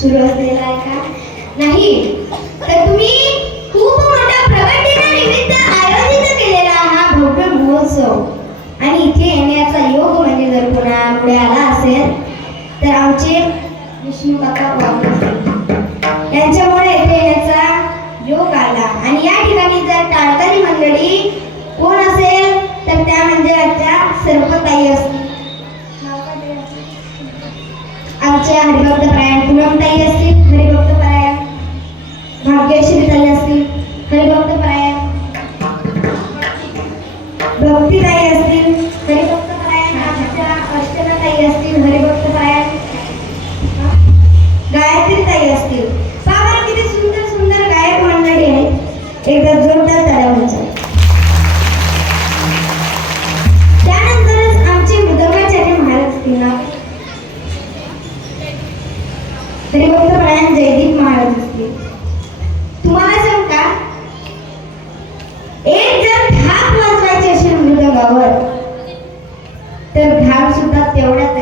सुरू असलेला आहे का नाही, तर तुम्ही खूप मोठ्या प्रगट दिनानिमित्त आयोजित केलेला हा भव्य महोत्सव आणि इथे येण्याचा योग म्हणजे जर कोणामुळे आला असेल तर आमचे विष्णू काका वाघ यांच्यामुळे इथे येण्याचा योग आला. आणि या ठिकाणी जर टाळकरी मंडळी कोण असेल तर त्या म्हणजे आमच्या सर्वताई असतील, आमच्या हरिभक्त परायण पूनमताई असतील, हरिभक्त परायण भाग्यश्री ताई असतील, हरिभक्त परायण भक्तीताई असतील, हरिभक्त परायण आमच्या अर्चनाताई असतील, हरिभक्त परायण गायत्री ताई असतील. पहा किती सुंदर सुंदर गायक मंडळी आहेत. एकदा जोरदार ताळ्या वाजवा. त्यानंतरच आमचे मृदंगाचार्य महाराज असतील ना, हरिभक्त परायण जयदीप महाराज असतील. तुम्हाला सांग का, एक जर थाप वाजवायची असेल मृदंगावर तर घाम सुद्धा तेवढाच.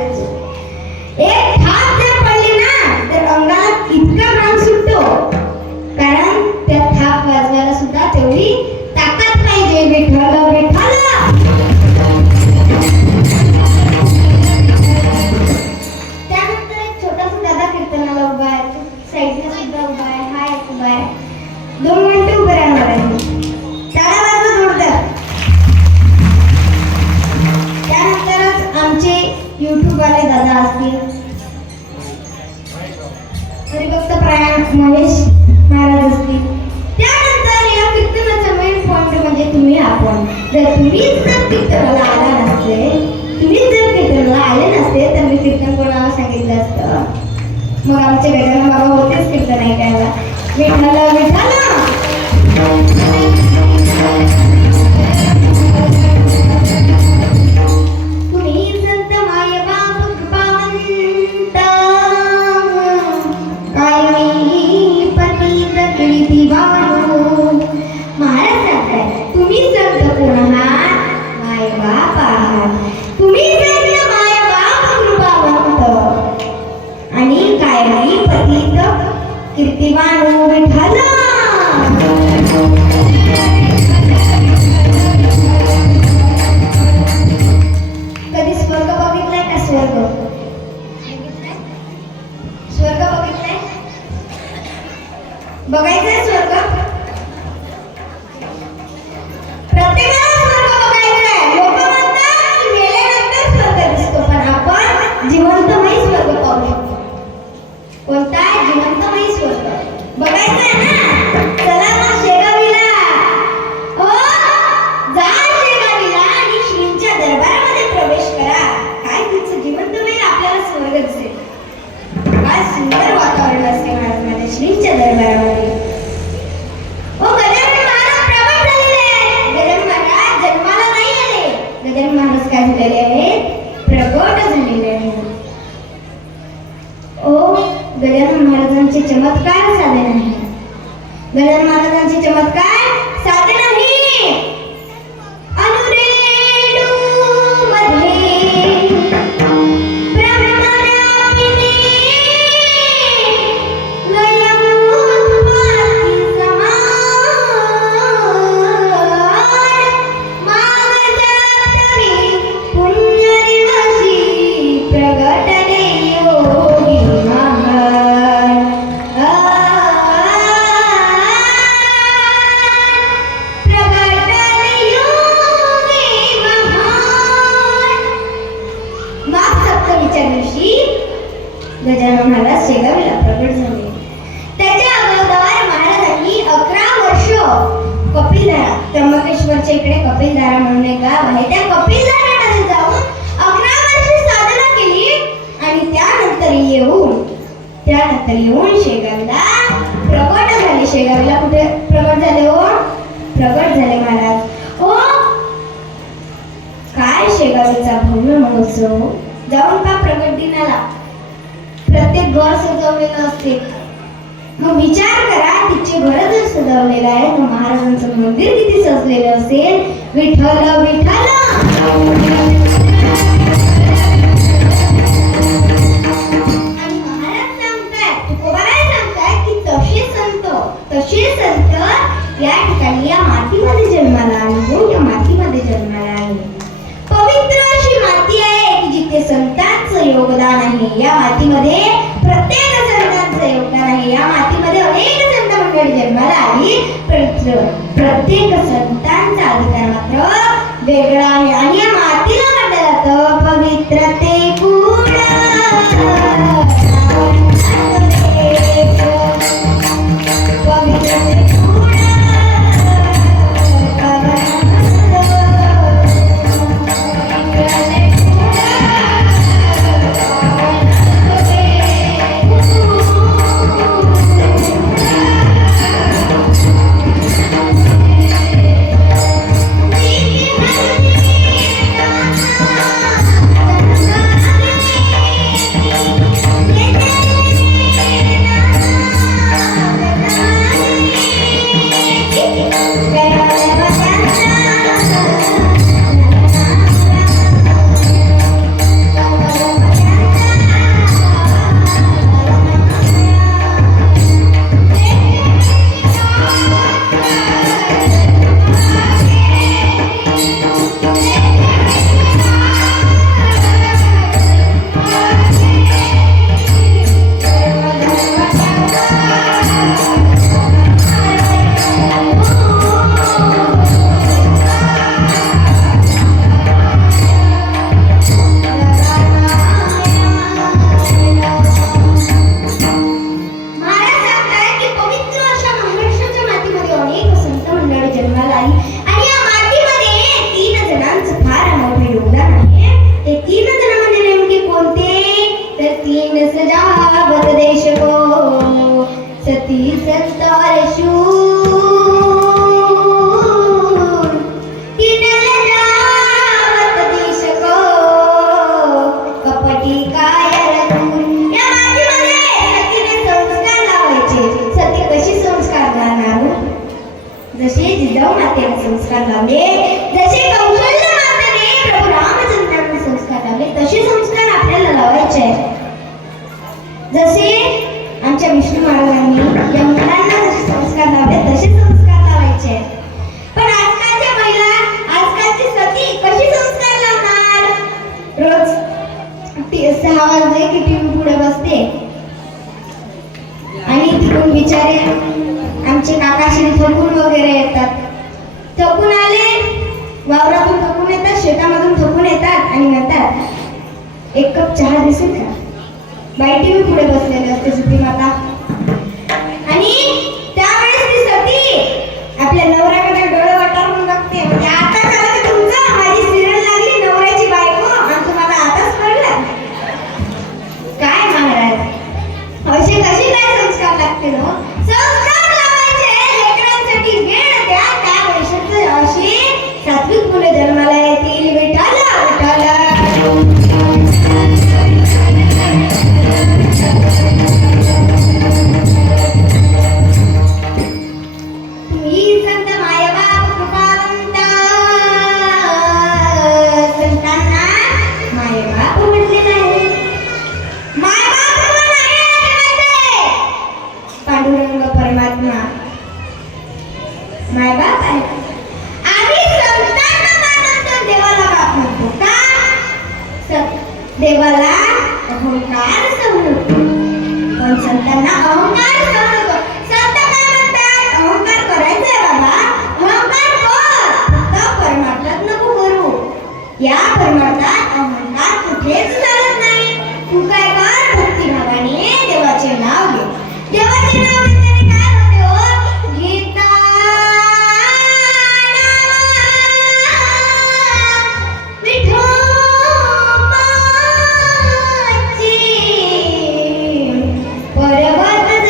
एक थाप जर पडली ना तर अंगाला इतका घाम सुटतो, कारण त्या थाप वाजवायला सुद्धा तेवढी ताकद पाहिजे. विठ्ठल विठ्ठल. त्यानंतर एक छोटासा दादा कीर्तनाला उभा आहे, साईडला सुद्धा उभा आहे, हा एक उभा आहे. 2 मिनिटे उभे राहणार आहे. त्याला वाजवा जोरदार. त्यानंतरच आमचे युट्यूब वाले दादा असतील, हरिभक्त परायण महेश महाराज असतील. त्यानंतर या कीर्तनाचा मेन पॉइंट म्हणजे तुम्ही आपण. जर तुम्हीच जर कीर्तनाला आला नसते, तुम्हीच जर कीर्तनाला आले नसते तर मी कीर्तन कोणाला सांगितलं असतं. मग आमचे गजानन बाबा होतेच कीर्तन ऐकायला. विठ्ठल विठ्ठल. तुम्ही संत माय बाप कृपावंत, कायमी पतित कीर्तिवान. महाराज सांगताय तुम्ही संत कोण आहात? माय बाप आहात. तुम्ही संत माय बाप कृपावंत आणि कायमी पतित कीर्तिवान. विठ्ठल. कधी स्वर्ग बघितलाय का? स्वर्ग स्वर्ग बघितलाय? बघायचंय स्वर्ग? प्रत्येकाला स्वर्ग बघायचंय. लोक म्हणतात की मेल्यानंतर स्वर्ग दिसतो, पण आपण जिवंतमय स्वर्ग पाहू शकतो. कोणता? जिवंतमय स्वर्ग बघायचंय ना. चला मग शेगावीला. हो, जा शेगावीला आणि श्रींच्या दरबारामध्ये प्रवेश करा. काय तुमचं जिवंतमय आपल्याला स्वर्ग दिसेल. काय सुंदर वातावरण असते महाराजांच्या श्रींच्या दरबारामध्ये. हो, गजानन महाराज प्रगट झालेले आहेत. गजानन महाराज जन्माला नाही आले. गजानन महाराज काय झालेले आहेत? प्रगट झालेले आहेत. ओ, गजानन महाराजांचे चमत्कार साधे नाही. गजानन महाराजांचे चमत्कार साधे नाही. गजानन महाराज शेगावीला प्रगट झाले. त्याच्या अगोदर महाराजांनी 11 वर्ष कपिलधारा, त्र्यंबकेश्वरच्या इकडे कपिलधारा म्हणून एक गाव आहे, त्या कपिलधारामध्ये जाऊन 11 वर्ष साधना केली. आणि त्यानंतर येऊन शेगावीला प्रगट झाले. शेगावीला कुठे प्रगट झाले? हो, प्रगट झाले महाराज. हो, काय शेगावीचा भव्य महोत्सव. जाऊन पहा प्रगट दिनाला प्रत्येक घर सजवलेलं असते. मग विचार करा, तिचे घर जर सजवलेलं आहे तर महाराजांचं मंदिर किती सजलेलं असेल. विठ्ठल विठ्ठल. आणि महाराज असलं, प्रत्येक संतांचा अधिकार मात्र वेगळा आहे आणि या मातीला म्हटलं जातं पवित्र ते गुण जसे जिजाऊ मातेने संस्कार लावले, जसे कौशल्य मातेने प्रभू रामचंद्रांना संस्कार लावले, तसे संस्कार आपल्याला लावायचे आहेत. जसे आमच्या विष्णू महाराजांनी या मुलांना जसे संस्कार लावले तसे संस्कार लावायचे आहेत. पण आजकालच्या महिला, आजकालची सती कशी संस्कार लावणार? रोज 6 वाजले की टीव्ही पुढे बसते आणि तिकडून बिचारे आमचे काकाश्री थकून वगैरे येतात. थकून आले, वावरातून थकून येतात, शेतामधून थकून येतात आणि म्हणतात 1 कप चहा दिसेल का? बाई टीव्ही पुढे बसलेली असते सती माता. आणि त्यावेळेस ती सती आपल्या नवऱ्याकडे डोळे वटारून बघते, म्हणजे आता झालं की तुमचं, माझी सिरियल लागली नवऱ्याची बायको आणि तुम्हाला आताच कळलं काय महाराज? असे कसे काय संस्कार लागते ना? संस्कार लेकरांसाठी वेळ द्या, त्या वर्षाचे अशी सात्विक मुले जन्माला येतील. विठाला तुम्ही संत मायबाप कृपावंत, संतांना मायबाप म्हटले नाही. मायबाप कोण आहे? पांडुरंग परमात्मा मायबाप आहे. आम्ही संतांना मानतो, देवाला बाप म्हणतो का? देवाला अहंकार सहन होतो, पण संतांना अहंकार सहन होतो. संत काय म्हणतात? अहंकार करायचा आहे बाबा, अहंकार कर, फक्त परमार्थात नको करू. या परमार्थात अहंकार कुठेच चालत नाही. तू काय कर? भक्तिभावाने देवाचे नाव घे. देवाचे नाव घेतल्याने काय होते हो? गीता पर्वत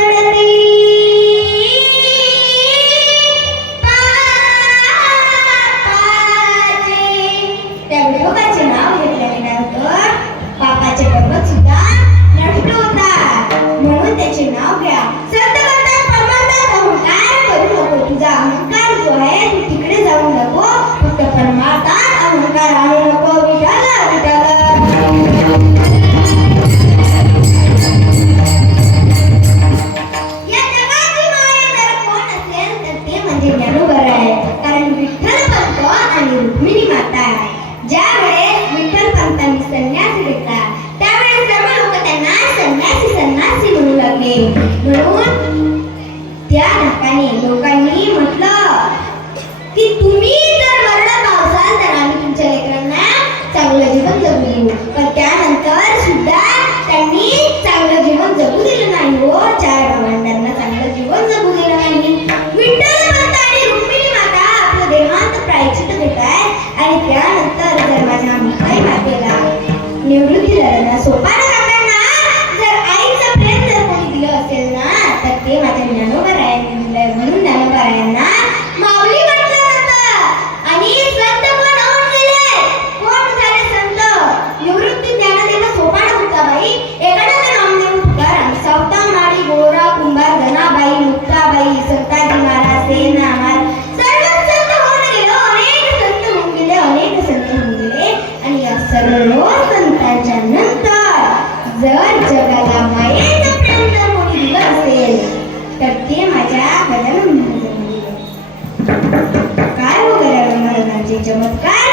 चमत्कार.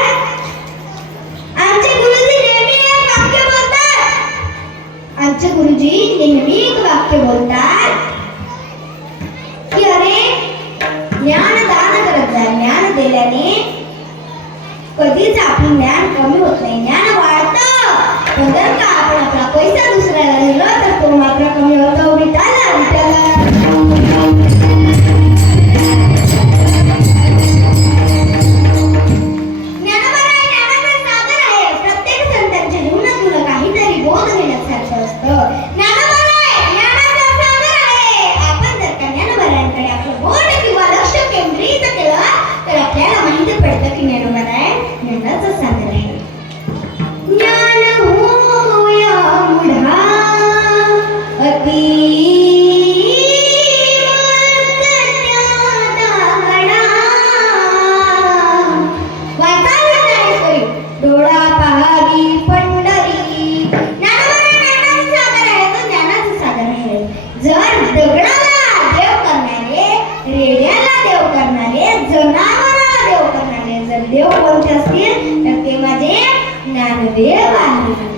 आमचे गुरुजी नेहमी एक वाक्य बोलतात. आमचे गुरुजी नेहमी एक वाक्य बोलतात की अरे ज्ञान दान करत जा. ज्ञान दिल्याने कधीच आपलं ज्ञान कमी होत नाही, ज्ञान वाढतं. पण जर का आपण आपला पैसा दुसऱ्याला दिला तर तो मात्र कमी होतो. विटाला विटाला देव कोणते असतील तर ते माझे ज्ञानदेव आहे.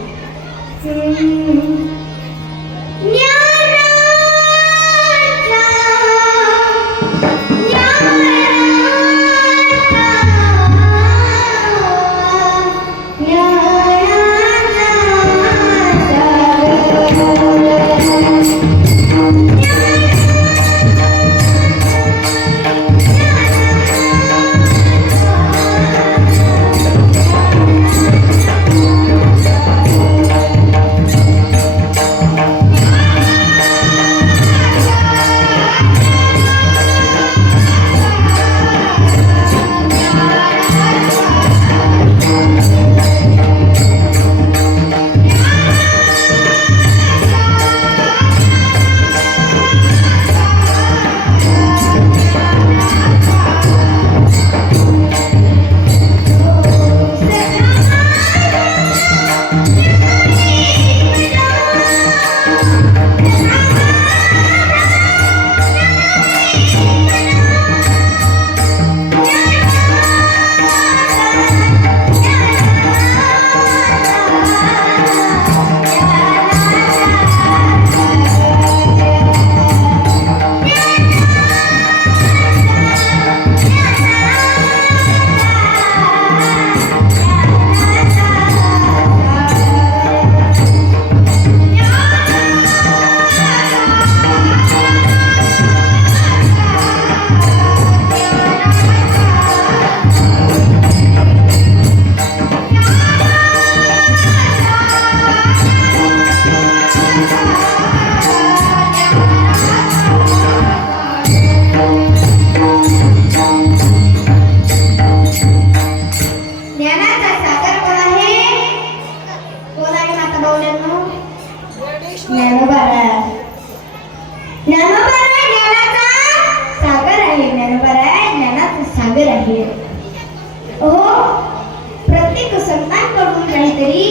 प्रत्येक संतांकडून काहीतरी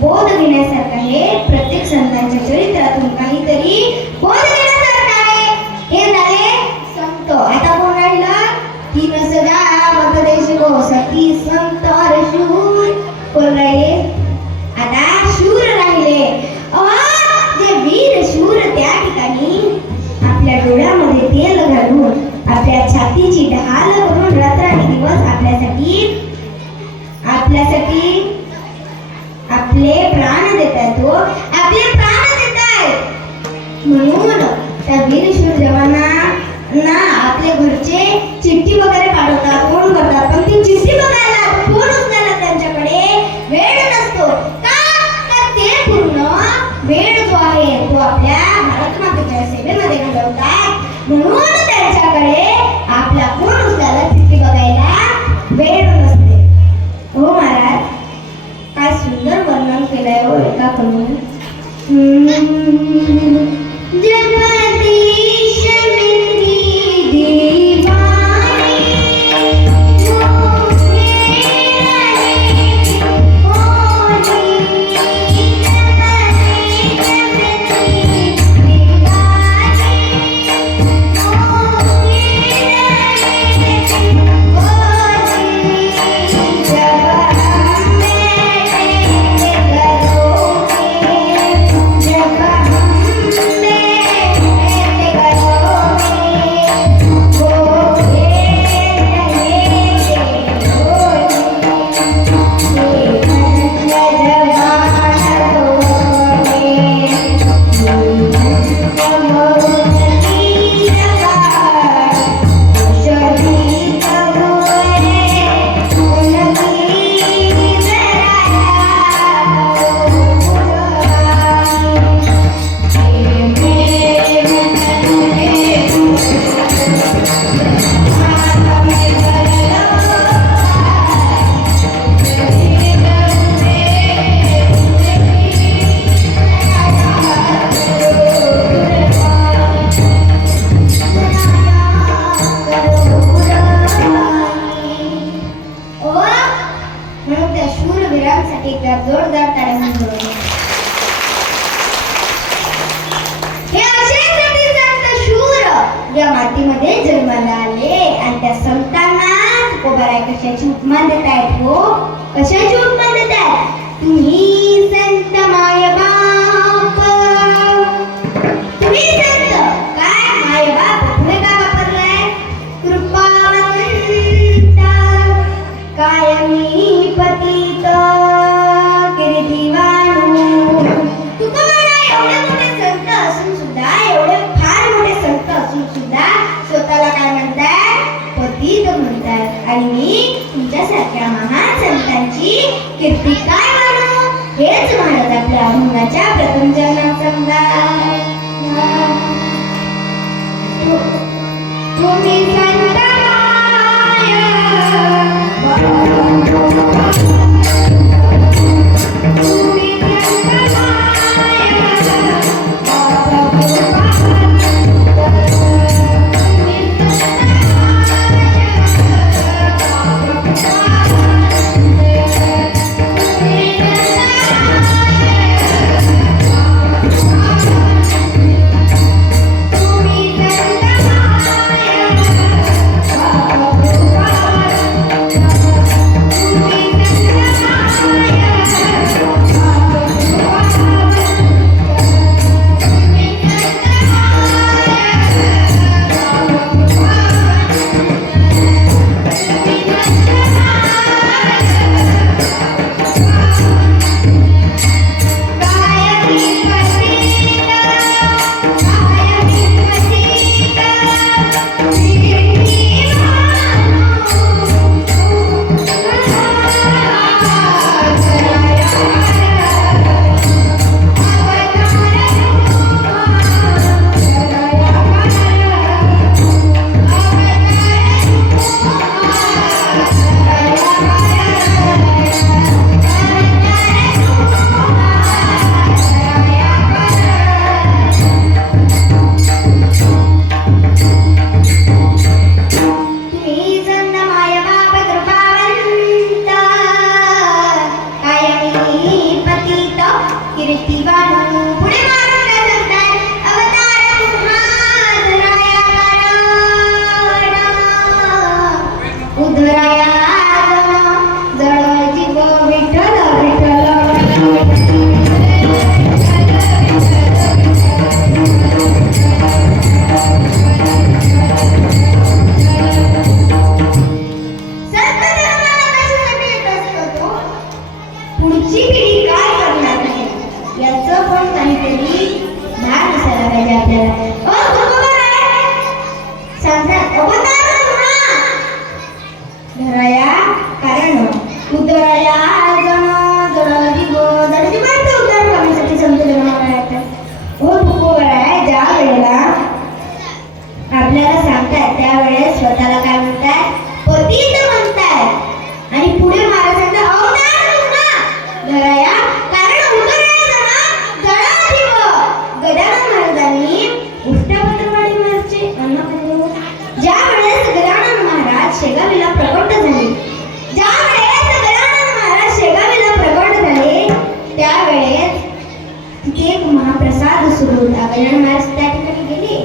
बोध घेण्यासारखं आहे. प्रत्येक संतांच्या चरित्रातून काहीतरी बोध घेण्यासारखं आहे. हे झाले संत. आता कोण राहिलं? तीन सदा मतदेशिको सती संत शूर. कोण राहिले? आता शूर राहिले. जे वीर शूर त्या ठिकाणी आपल्या डोळ्यामध्ये तेल घालून आपल्या छातीची ढाल करून रात्रंदिवस आपल्यासाठी आपले प्राण देतात. तो आपले प्राण देतात. म्हणून त्या वीरशूर जवानांना आपले घरचे चिठ्ठी वगैरे पाठवतात, फोन करतात. पण ती चिठ्ठी बघायला, फोन उचलायला त्यांच्याकडे वेळ नसतो. का? तर ते पूर्ण वेळ जो आहे तो आपल्या भारत मातेच्या सेवेमध्ये घालवतात. म्हणून त्यांच्याकडे आपला फोन उचलायला, चिठ्ठी बघायला वेळ नसते. हो महाराज, काय सुंदर वर्णन केलंय हो एका करून. जगदीश मेरी या मातीमध्ये जन्माला आले आणि त्या संतांना तुकोबाराय कशाची उपमा देत आहेत हो? कशाची उपमा देत आहेत? तुम्ही संत माय बाप, तुम्ही संत काय माय बाप तुम्ही काय वापरलाय? कृपावंत कायमी पतित कीर्तिवान. तुकोबाराय एवढे मोठे संत असून सुद्धा, एवढे फार मोठे संत असून सुद्धा स्वतःला काय म्हणतात? पतित म्हणतात. आणि मी तुमच्यासारख्या महान संतांची कीर्ती काय म्हणू? हेच म्हणत आपल्या अभंगाच्या प्रथम चरणात समजा. तुम्ही संत आपल्याला सांगतायत त्यावेळेस स्वतःला काय म्हणताय? पतित म्हणतायत. आणि पुढे महाराजांचा अवतार धराया कारण उदराया जळा जीव. गजानन महाराजांनी उष्टपत्रवाडीवरचे अन्न खाल्ले. ज्या वेळेस गजानन महाराज शेगावीला प्रकट झाले, त्यावेळेस तिथे एक महाप्रसाद सुरू होता. गजानन महाराज त्या ठिकाणी गेले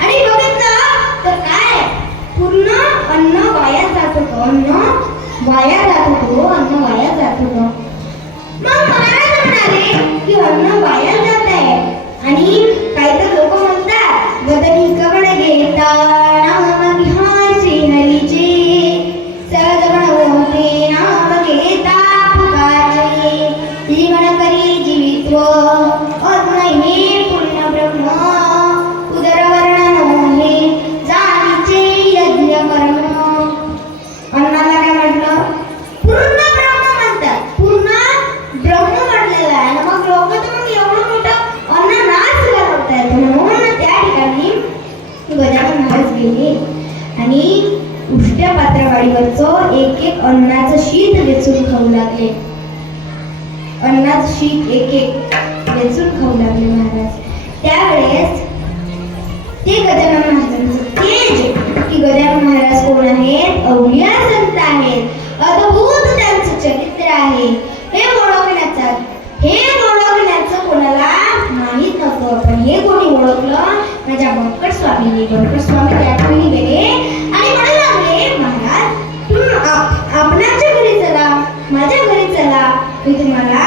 आणि बघितलं तर काय पूर्ण अन्न वाया जात होतं. अन्न वाया जात होतं. मग महाराज म्हणाले की अन्न वाया जात आहे. आणि काही तर लोक म्हणतात बदली कवड घेता नाम घ्या श्रीहरीचे, सहज बनवते नाम घेता फुकाचे, जीवन करी जीवित्व अज्ञ हे पूर्ण ब्रह्म, उदरवर्णन हे जाणीचे यज्ञ कर्म. अन्नाला काय म्हटलं? पूर्ण ब्रह्म म्हणतात. पूर्ण ब्रह्म म्हटलेलं आहे. मग लोक तर मग एवढं मोठं अन्न नाच घालवतात. म्हणून त्या ठिकाणी गजानन महाराज गेले आणि उष्ट्या पात्रावाडीवरचं एक एक अन्नाचं शीत वेचून खाऊ लागले. अन्नाचं शीत एक एक वेचून खाऊ लागले महाराज. त्यावेळेस ते गजानन महाराजांचं तेज की गजानन महाराज कोण आहेत? अवलिया संत आहेत. अद्भुत त्यांचं चरित्र आहे. हे ओळखण्याचं कोणाला माहित नव्हतं. पण हे कोणी ओळखलं? माझ्या बंकट स्वामी त्या ठिकाणी गेले आणि म्हणू लागले, महाराज तुम्ही आपणाच्या घरी चला, माझ्या घरी चला, मी तुम्हाला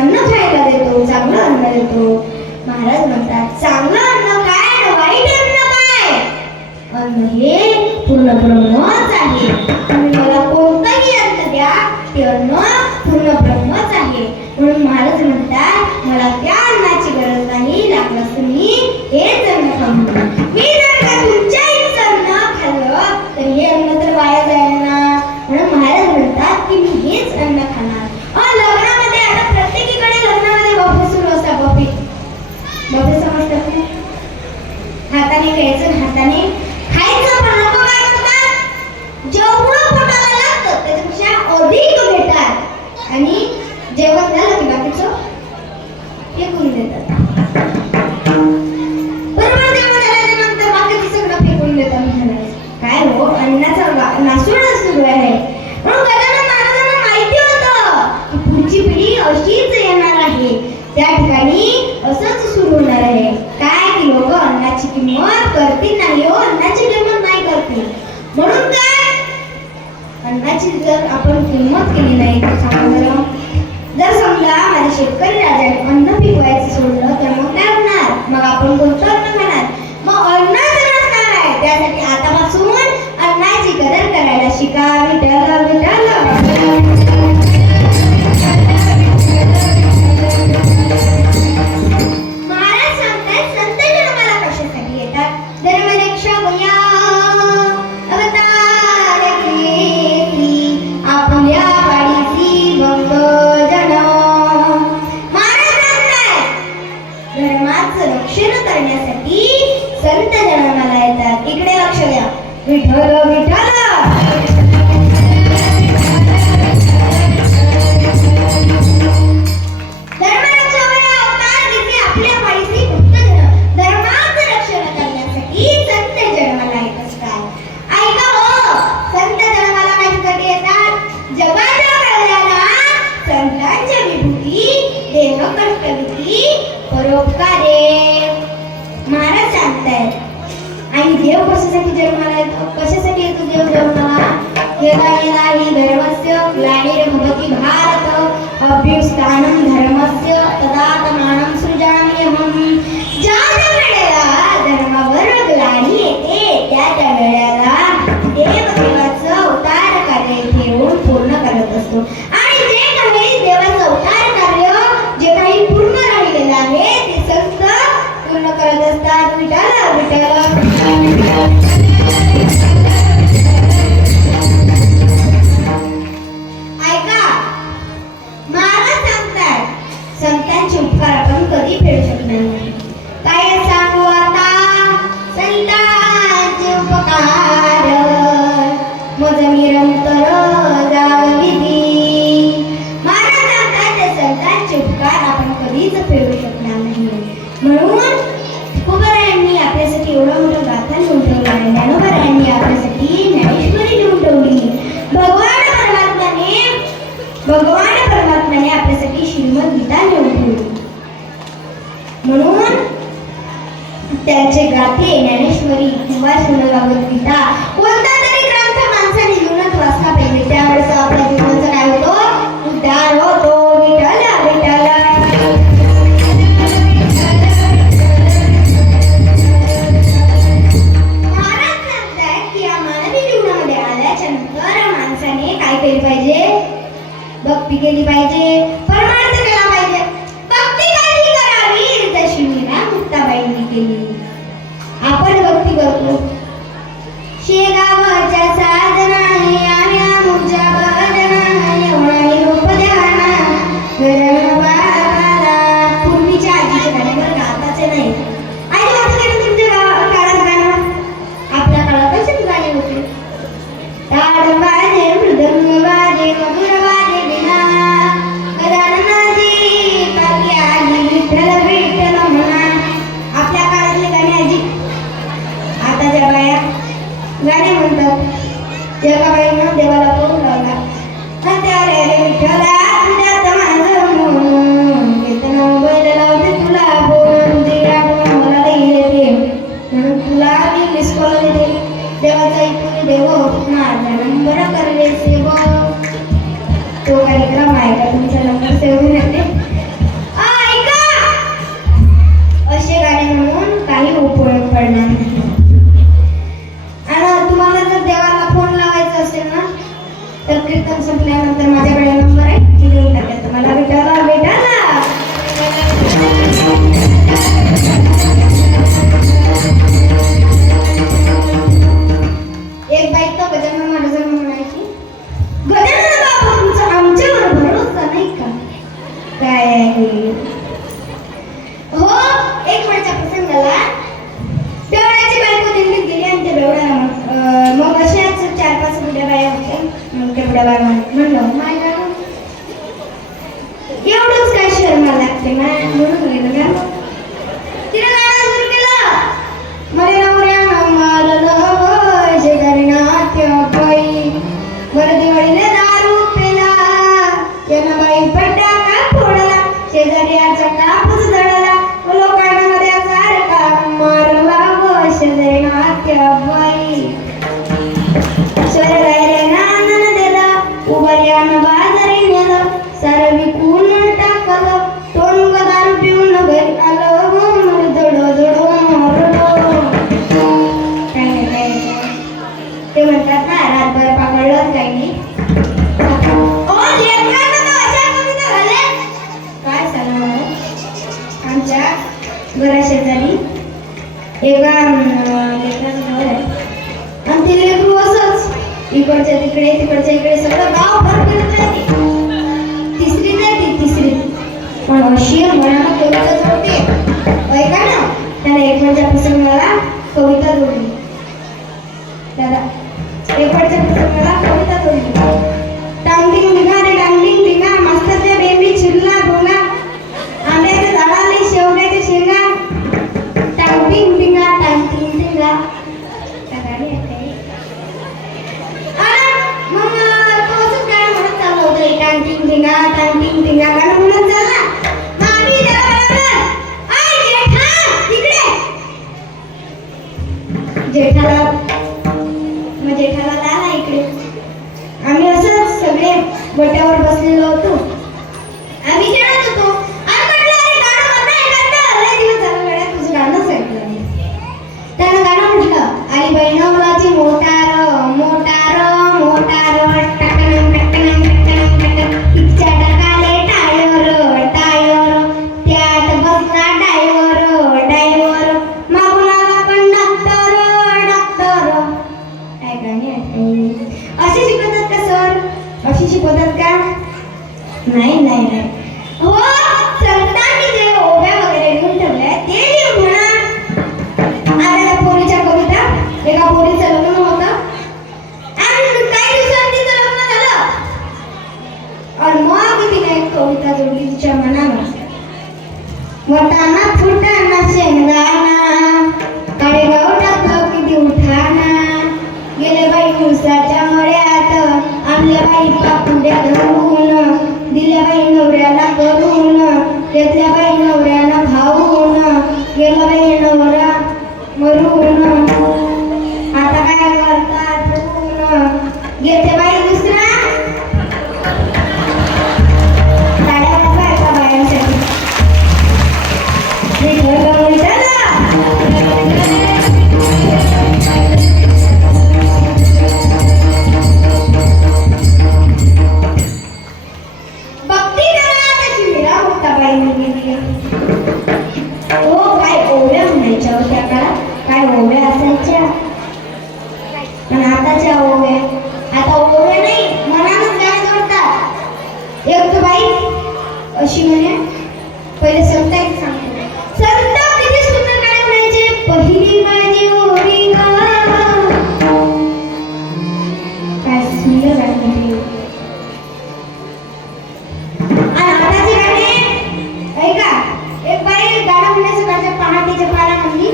अन्न खायला देतो, चांगलं अन्न देतो. महाराज म्हणतात, चांगलं अन्न काय आणि वाईट अन्न काय? अन्न हे पूर्ण ब्रह्मच आहे. तुम्ही मला कोणतंही अन्न द्या, ते अन्न पूर्ण ब्रह्मच आहे. म्हणून महाराज म्हणतात, मला त्या अन्नाची गरज नाही, लागल्यास तुम्ही हेच अन्न खाऊ. मी जर का तुमच्या इथचं अन्न खाल्लं तर हे अन्न तर वाया जाईल ना. म्हणून महाराज म्हणतात की मी हेच अन्न खाणार. लग्नामध्ये आता प्रत्येकीकडे लग्नामध्ये बफे सुरू असतात. बफे समजतात ना? हाताने घ्यायचं, हाताने खायचं, पण लोक काय करतात, जेवढं पोटाला लागतं त्याच्यापेक्षा अधिक घेतात आणि जेवण झालं की बाकीचं फेकून देतात. बरोबर, जेवण झाल्यानंतर बाकीचं सगळं फेकून देतात. काय हो, अन्नाचा नासवडा सुरू आहे. म्हणून गजानन महाराजांना माहिती होतं की पुढची पिढी अशीच येणार आहे, त्या ठिकाणी असंच सुरू होणार आहे. काय की लोक अन्नाची किंमत करतील नाही हो, अन्नाची किंमत नाही करतील. म्हणून काय, अन्नाची जर आपण किंमत केली नाही तर सांगा, जर समजा माझ्या शेतकरी राजाने अन्न पिकवायचं सोडलं तर मग काय होणार? मग आपण कोणतं अन्न खाणार? मग अन्नाचं नसणार आहे. त्यासाठी आतापासून अन्नाची कदर करायला शिका. विठ्ठल विठ्ठल. रक्षण करण्यासाठी संत जन्माला येतात. इकडे लक्ष द्या. विठ्ठल विठ्ठल. धर्मरक्षकाने अवतार घेतले आपल्या पायी भक्त धर्माचं रक्षण करण्यासाठी संत जन्माला येत असतात. ऐका हो, संत जन्माला कशासाठी येतात? जगाच्या कल्याणाला संतांच्या विभूती, देह कष्टविधी, परोपकारे. महाराज सांगतायत. आणि देव कशासाठी जन्माला येतो? कशासाठी येतो देव जन्माला? यदा यदा हि धर्मस्य ग्लानिर्भवति भारत अभ्युत्थानं धर्मस्य तदात्मानं सृजाम्यहं. ज्या वेळेला धर्मावर ग्लानी येते त्या वेळेला देवाचं अवतार कार्य घेऊन पूर्ण करत असतो. आणि जे काही देवाचं अवतार कार्य जे काही पूर्ण राहिलेलं आहे ते संत पूर्ण करत असतात. विठ्ठल विठ्ठल. ऐका, महाराज सांगतात संतांचे उपकार आपण कधी फेडू शकणार नाही. काय सांगू आता संतांचे उपकार, मज निरंतर जागविधी. महाराज सांगतात त्या संतांचे उपकार आपण कधीच फेडू शकणार नाही. म्हणून तुकोबारायांनी आपल्यासाठी एवढं मोठं गाथा लिहून ठेवलं आहे. ज्ञानोबारायांनी आपल्यासाठी ज्ञानेश्वरी लिहून ठेवली. भगवान परमात्म्याने आपल्यासाठी श्रीमद गीता लिहून ठेवली. म्हणून त्याचे गाथे ज्ञानेश्वरी किंवा श्रीमद भगवद्गीता कोणता तरी ग्रंथ माणसाने जीवनात वाचला पाहिजे. त्यावेळेस आपल्या जीवनाचा काय होतो? उद्धार होतो. विठ्ठल विठ्ठल. भक्ती केली पाहिजे, परमार्थ केला पाहिजे. भक्ती कशी करावी जशी मीरा मुक्ताबाईंनी केली. आपण भक्ती करतो. शेगावच्या साधना आणि मुच्या भजना एवढाही रूप ध्याना गरम बाबाला. पूर्वीच्या आजीचे गाणे बरं, आताचे नाही. आई वाटतं का तुमच्या काळात गाणं? आपल्या काळात असेच गाणे होते. ताड वाजे, मृदंग वाजे, मधुर वाजे विना गजाननाची पालखी आली, विठ्ठल विठ्ठल म्हणा. आपल्या काळातले गाणे आजी, आताच्या बाया गाणे म्हणतात. माझा नंबर करले सेव तो कार्यक्रम आहे का तुमचा नंबर सेव्ह करते ऐका असे गाणे म्हणून काही उपयोग पडणार नाही आणि तुम्हाला जर देवाला फोन लावायचा असेल ना तर कीर्तन संपल्यानंतर माझ्याकडे नंबर आहे मी देऊन टाकेल तुम्हाला भेटायला एक बाई तर गजानन महाराजांना म्हणायची गजानन बाबा तुमचा आमच्यावर भरोसा नाही का काय हो एक वेळच्या प्रसंगाला बेवड्याची बायको दिल्लीत गेली आणि त्या बेवड्याला मग अशाच 4-5 बुड्या बाया होत्या मग त्या बुड्या बाया म्हणलं माय एवढंच काय शर्मा लागते ना म्हणून गेलं का तिने गाणं सुरू केलं मरे नवऱ्यानं मारलं शेजारी नात्य बाई वर दिवाळीने दारू पेला यानं बाई पड्डा का फोडला शेजाऱ्याचा कापूस जळला लोकांना मध्ये सारखा मारला व शेजारी नात्य बाई शरीराला नांदन दिला उभार्यानं बाजारी नेलं सारं विकून टाकलं तोंड दारू पिऊन घरी आलं दडो मारलो काय ते म्हणतात ना रातभर पकडलं काही नाही काय सांगा आमच्या घराशेजारी एका लेकराचं घर आहे आणि ते लेकरू असंच इकडच्या तिकडे तिकडच्या इकडे सगळं गाव भर फिरत राहते तिसरी पण अशी मनाला कविता जोडते ऐका ना त्याला एक वेळच्या प्रसंगाला कविता जोडली दादा एक वेळच्या प्रसंगाला कविता जोडली टांगटिंग भिंगा रे टांगटिंग भिंगा मस्तच्या बेबी चिल्ला भोंगा आंब्याच्या झाडाले शेवग्याच्या शेंगा टांगटिंग भिंगा त्या गाडी आहे मग तो असंच गाणं म्हणत चाललं होतं टांगटिंग भिंगा गाणं म्हणत चालला मामी त्याला आय जेठा इकडे जेठाला मग जेठाला आला इकडे आम्ही असंच सगळे गोट्यावर बसलेलो होतो आम्ही खेळत होतो अरे गाणं म्हणता लय दिवस झालं गड्या तुझं गाणंच ऐकलं नाही त्यानं गाणं म्हटलं आई बाई नवराची मोटार टकन इच्छा टाकाले टायर त्यात बसला डायवर मागून आला कंडक्टर काय गाणी अशी शिकवतात का सर अशी शिकवतात का नाही हो संतांनी जे ओव्या वगैरे लिहून ठेवल्या ते लिहून म्हणा आता पोरीच्या कविता एका पोरीचं लग्न होतं आणि काही दिवसांनी तिचं लग्न झालं आणि मग तिने एक कविता जोडली तिच्या मनाला वटाना फुटाना शेंगाना काळेगाव टाकलं किती उठाना गेले बाई उसाच्या मळ्यात आणल्या बाई पापुड्या धरून दिल्या बाई नवऱ्याला करून घेतल्या बाई नवऱ्याला भाऊन गेला बाई नवरा मरून आता काय करतात घेते बाई दुसरा टाळ्या वाजवा एका बायांसाठी भक्ती करा त्याची मीरा मुक्ताबाईंनी केली हो काय ओव्या म्हणायच्या होत्या काळात काय ओव्या असायच्या पण आताच्या ओव्या आता ओव्या नाही मनानच गाणं जोडतात एक तर बाई अशी म्हणे पहिले संता एक सांगतो संता किती सुंदर गाणं म्हणायचे पहिली माझी ओवी काय सुंदर गाणं आणि आताचे गाणे ऐका एक बाई गाणं म्हणायचं माझ्या पहाटेच्या पारामध्ये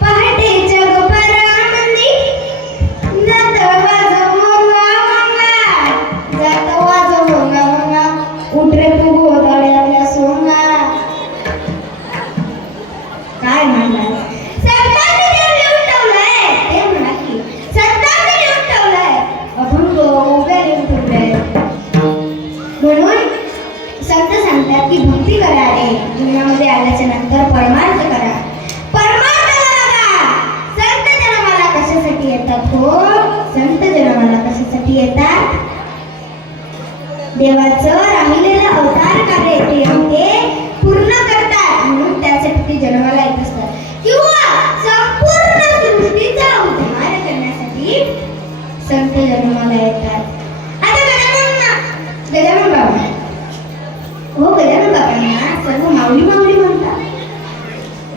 पहाटेच्या गोपारामध्ये जात वाजव मंगा उठ रे तू गोधड्या येतात, देवाचं राहिलेलं अवतार कार्य ते पूर्ण करतात, म्हणून त्यासाठी ते जन्माला येत असतात किंवा संपूर्ण सृष्टीचा उद्धार करण्यासाठी संत जन्माला येतात. आता गजानन बाबा हो, गजानन बाबांना सर्व माऊली माऊली म्हणतात.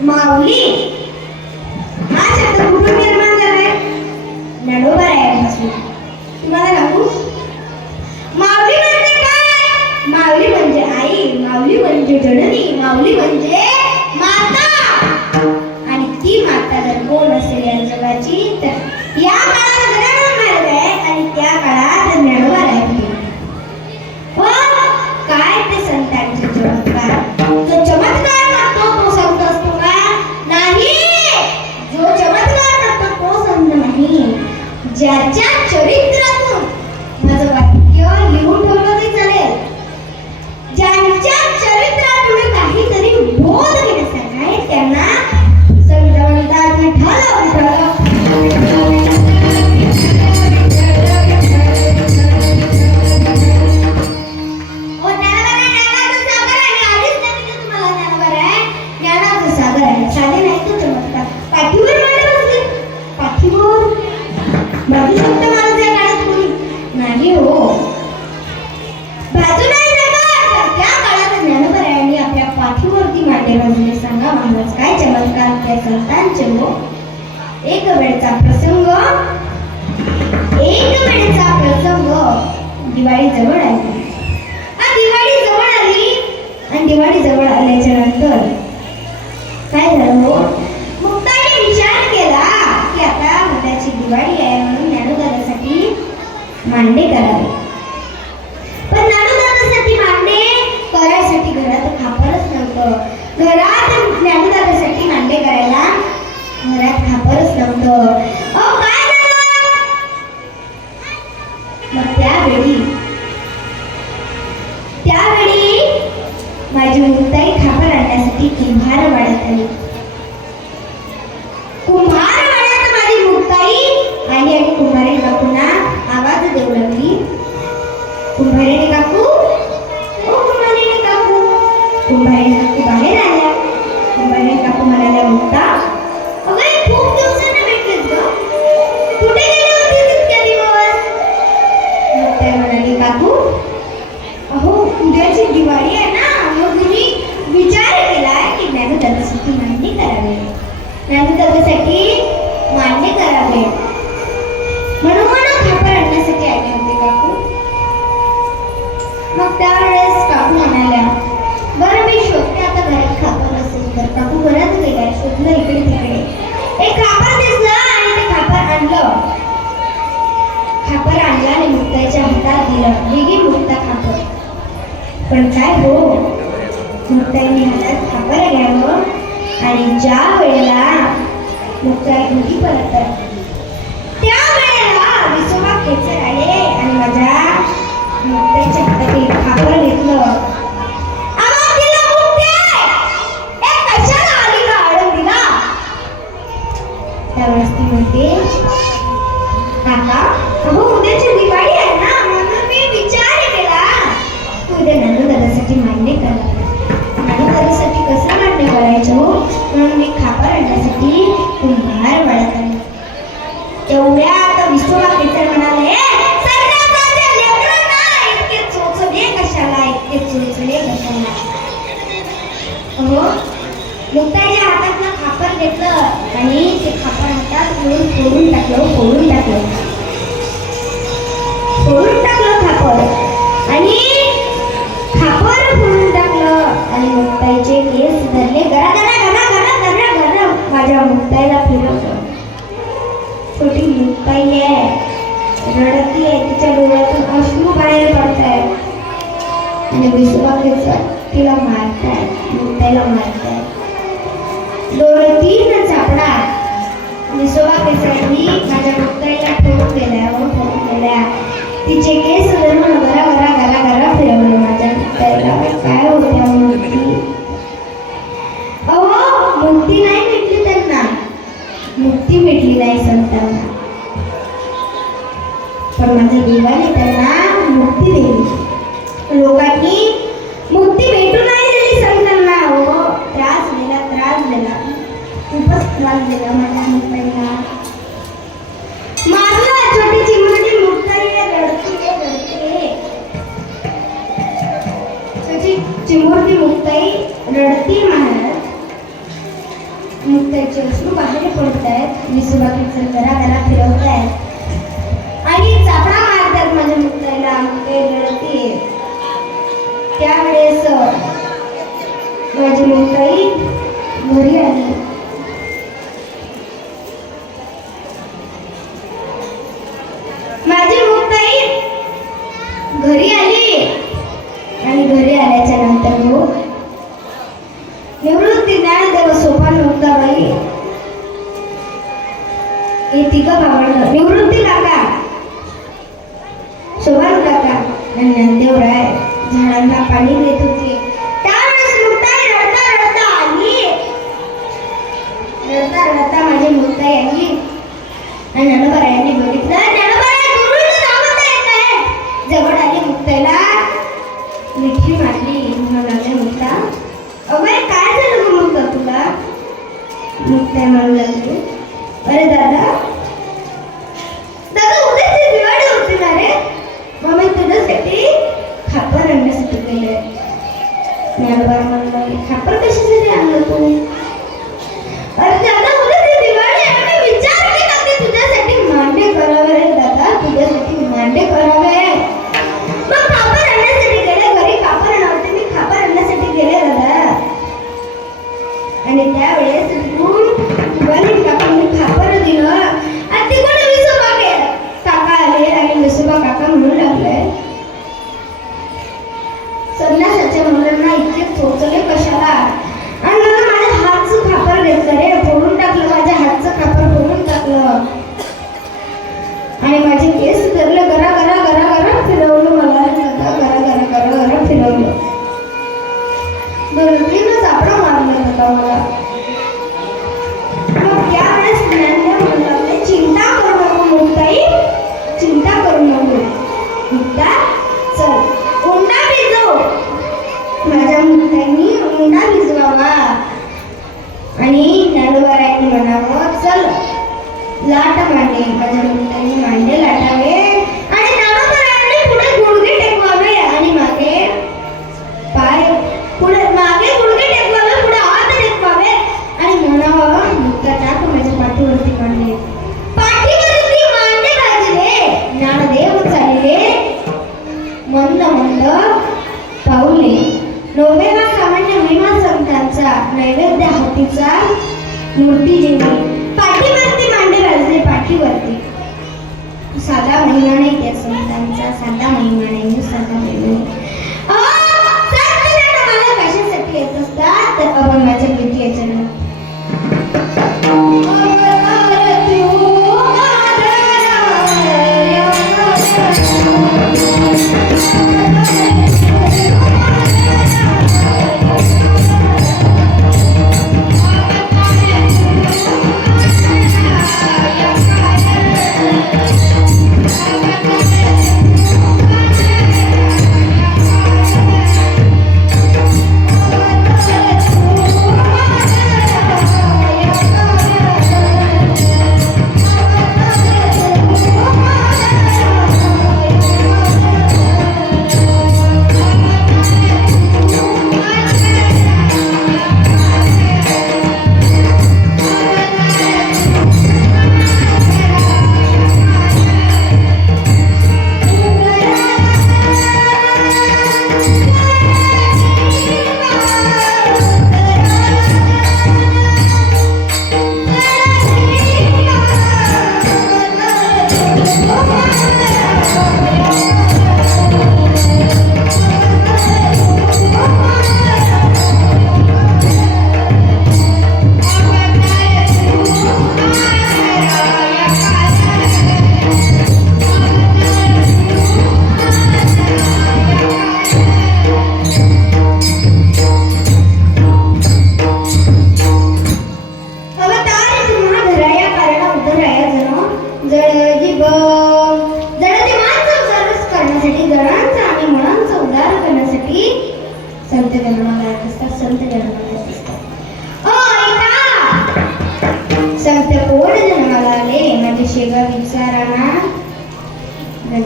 माऊली हा शब्द कुठून निर्माण झालाय? ज्ञानोबारायांपासून. तुम्हाला सांगू, माऊली म्हणजे काय? माऊली म्हणजे आई, माऊली म्हणजे जननी, माऊली म्हणजे माता. आणि ती माता जर कोण असेल या जगाची, तर या काळात गजानन महाराज आहे आणि त्या काळात ज्ञानोबाराय होते. काय ते संतांचे चमत्कार! जो चमत्कार करतो तो संत असतो का? नाही. जो चमत्कार करतो तो संत नाही. ज्याच्या चरित्रातून, माझं वाक्य लिहून ठेवलं तरी चालेल, ज्यांच्या चरित्रातून काहीतरी बोध घेण्यासारखं आहे त्यांना संत म्हणतात. विठ्ठल काय चमत्कार त्या संतांचे हो. एक वेळचा प्रसंग दिवाळी जवळ आली. दिवाळी जवळ आली आणि दिवाळी जवळ आल्याच्या नंतर काय झालं हो, मुक्ताने विचार केला की आता उद्याची दिवाळी आहे म्हणून ज्ञानोदारासाठी मांडे करावे. पण ज्ञानोदारासाठी मांडे करायसाठी घरात खापरच नव्हतं. घरात ज्ञानोदारासाठी मांडे करायला घरात खापरच नव्हतं. काय झालं मग? त्यावेळी माझी मुक्ताई खापर आणण्यासाठी कुंभारवाड्यात आली. कुंभारवाड्यात माझी मुक्ताई आली आणि कुंभारे काकूंना आवाज देऊ लागली. कुंभारे काकू, ओ कुंभारे काकू. कुंभारे काकू बाहेर आल्या. कुंभारे काकू म्हणाल्या, मुक्ता अगं खूप दिवसांनी भेटलीस ग, कुठे गेली होतीस इतक्या दिवस? मुक्ताई म्हणाली, काकू अहो उद्याची दिवाळी आहे ना, मग मी विचार केलाय की ज्ञानोदारासाठी मांडे करावे, ज्ञानोदारासाठी मांडे करावे म्हणून खापर आणण्यासाठी आले होते काकू. मग त्यावेळेस काकू म्हणाल्या, बरं मी शोधते आता घरात खापर असेल तर. काकू घरात गेल्या, शोधलं इकडे तिकडे, एक खापर दिसलं आणि ते खापर आणलं. खापर आणलं आणि मुक्ताईच्या हातात दिलं. वेगळी मुक्ता खापर. पण काय हो, मुक्ताईने हातात खापर घ्यावं आणि ज्या वेळेला मुक्ताई घरी परतत त्या वेळेला विसोबा खेचर आले आणि माझ्या मुक्ताईच्या हातातील खापर घेतलं. त्यावेळेस ती म्हणते, काका अहो उद्याची दिवाळी आहे ना, म्हणून मी विचार केला तू उद्या ज्ञानोदारासाठी मांडे करा. ज्ञानोदारासाठी कसं मांडे करायचं हो, म्हणून मी खापर आणण्यासाठी कुंभारवाड्यात आले. तेवढ्या आता विसोबा खेचर म्हणाले, इतके चोचले कशाला, इतके चोचले कशाला? अहो मुक्ताईच्या हातातलं खापर घेतलं आणि ते खापर हातात फोडून टाकलं खापर आणि खापर फोडून टाकलं आणि मुक्ताईचे केस धरले. गरा माझ्या मुक्ताईला फिरवलं. छोटी मुक्ताई आहे, रडती आहे, तिच्या डोळ्यातून अश्रू बाहेर पडताय आणि विसोबा खेचर तिला मारताय, मुक्ताईला मारताय. 2-3 चापडा विसोबा खेचरांनी माझ्या मुक्ताईला ठोक दिल्या. तिचे केस धरून गरा फिरवलं माझ्या मुक्ताईला. काय होत्या मुक्ती? अहो मुक्ती नाही भेटली त्यांना, मुक्ती भेटली नाही संतांना. पण माझ्या देवाने त्यांना मुक्ती दिली. लोकांनी मुक्ती भेटू नाही दिली संतांना. हो, त्रास दिला खूपच त्रास दिला माझ्या मुक्ताईला. मारला छोटी चिमुरडी मुक्ताई रडते. छोटी चिमुरडी मुक्ताई रडती महाराज. मुक्ताईचे अश्रू बाहेर पडतायत. विसुबाकीचं घरा फिरवतायत आणि चापडा मारतात माझ्या मुक्ताईला. मुक्ताई रडते. त्यावेळेस माझी मुक्ताई घरी आली. माझी मुक्ताई घरी आली आणि घरी आल्याच्या नंतर निवृत्ती ज्ञानदेव सोपान मुक्ताबाई हे तिघं भावंड, निवृत्ती काका, सोपान काका आणि ज्ञानदेवराय झाडांना पाणी देत होते. त्यावेळेस मुक्ताई रडता आली. रडता माझी मुक्ताई आली आणि ज्ञानोबारायांनी बघितलं. ज्ञानोबाराय गुरुनं धावत येत आहेत. जवळ आली मुक्ताईला मिठी मारली. म्हणाले मुक्ता, अगं काय झालं ग मुक्ता तुला? मुक्ताई म्हणू लागली, अरे दादा उद्याची दिवाळी होती ना रे, मग मी तुझ्यासाठी खापर आणण्यासाठी गेले. ज्ञानोबा म्हणलं, खापर कशासाठी आणलं तू? अरे दादा उद्याची दिवाळी आहे, मी विचार केला की तुझ्यासाठी मांडे करावे रे दादा, तुझ्यासाठी मांडे करावे. मग खापर आणण्यासाठी गेले. घरी खापर नव्हते, मी खापर आणण्यासाठी गेले दादा. आणि त्यावेळेस दिवाळी काकांनी खापर दिलं आणि तिकडे विसोबा काका आले आणि विसोबा काका म्हणू लागले, संन्यासाच्या मुलांना इतके चोचले कशाला? आणि मला माझ्या हातचं खापर घेतलं रे, फोडून टाकलं. माझ्या हातचं खापर फोडून टाकलं आणि माझे केस धरले. गरा फिरवलं मला. गरा फिरवलं. गरजेनं चापडा मारला होता मला. मग त्यावेळेस ज्ञानदेव म्हणू लागले, चिंता करू नको मुक्ताई, चिंता करू नको. मुक्ता चल उंडा भिजव. माझ्या मुक्ताईनी उंडा भिजवावा आणि ज्ञानोबारायांनी म्हणावं, चल लाट मांडे. माझ्या मुक्ताईनी मांडे लाटावे आणि ज्ञानोबारायांनी पुढे गुडघे टेकवावे आणि मागे गुडघे टेकवावे, पुढे हात टेकवावे आणि म्हणावं, मुक्ता टाक माझ्या पाठीवरती मांडे. पाठीवरती मांडे भाजले. ज्ञानदेव चालले मंद पाऊले. नववेला सामान्य महिमा संतांचा नैवेद्य हातीचा मूर्ती जेवली. पाठीवरती मांडे भाजले. पाठीवरती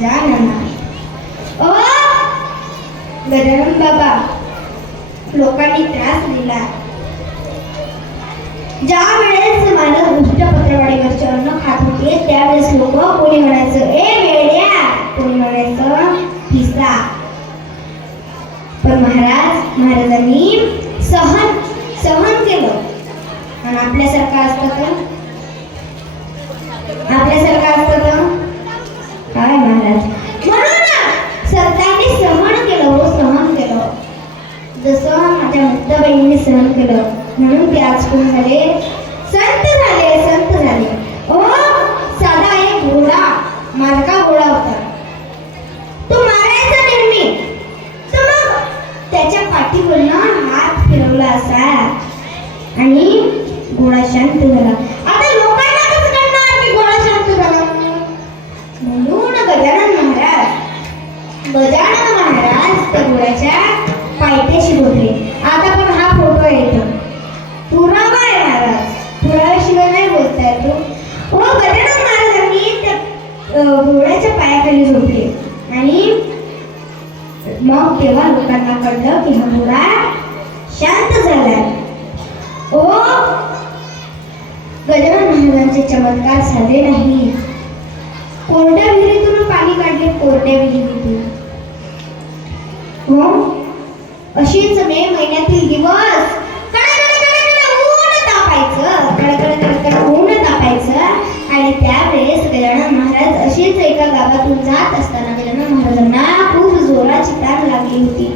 गजानना. ओ गजानन बाबा, लोकांनी त्रास दिला. ज्या वेळेस माणूस उष्ट पत्रवाडीवरचे अन्न खात होते त्यावेळेस लोक कोणी म्हणायचं ए वेड्या, कोणी म्हणायचं पिसा. पण महाराजांनी सहन केलं. आणि आपल्यासारखं असतं तर काय महाराज, म्हणून संतांनी सहन केलं. जसं माझ्या मुक्ताबाईंनी सहन केलं म्हणून ते आज कोण झाले, संत झाले. ओ साधा एक घोडा, मारका घोडा होता. तो मारायचा नेहमी, तर मग त्याच्या पाठीवरनं हात फिरवला असा आणि घोडा शांत झाला. आता लोकांना कसं कळणार की घोडा शांत झाला? म्हणून गजानन महाराज त्या घोड्याच्या पायथ्याशी बसले. आता पण हा फोटो येतो, पुरावा आहे महाराज, पुराव्याशिवाय नाही बोलता येतो. गजानन महाराजांनी त्या घोड्याच्या पायाखाली झोपले आणि मग तेव्हा लोकांना कळलं की हा घोडा शांत झालाय. गजानन महाराजांचे चमत्कार साधे नाही. कोरड्या विहिरीतून पाणी काढले, कोरड्या विहिरीतून. अशीच मे महिन्यातील दिवस ऊन तापायचं आणि त्यावेळेस गजानन महाराज अशीच एका गावातून जात असताना गजानन महाराजांना खूप जोराची तहान लागली होती.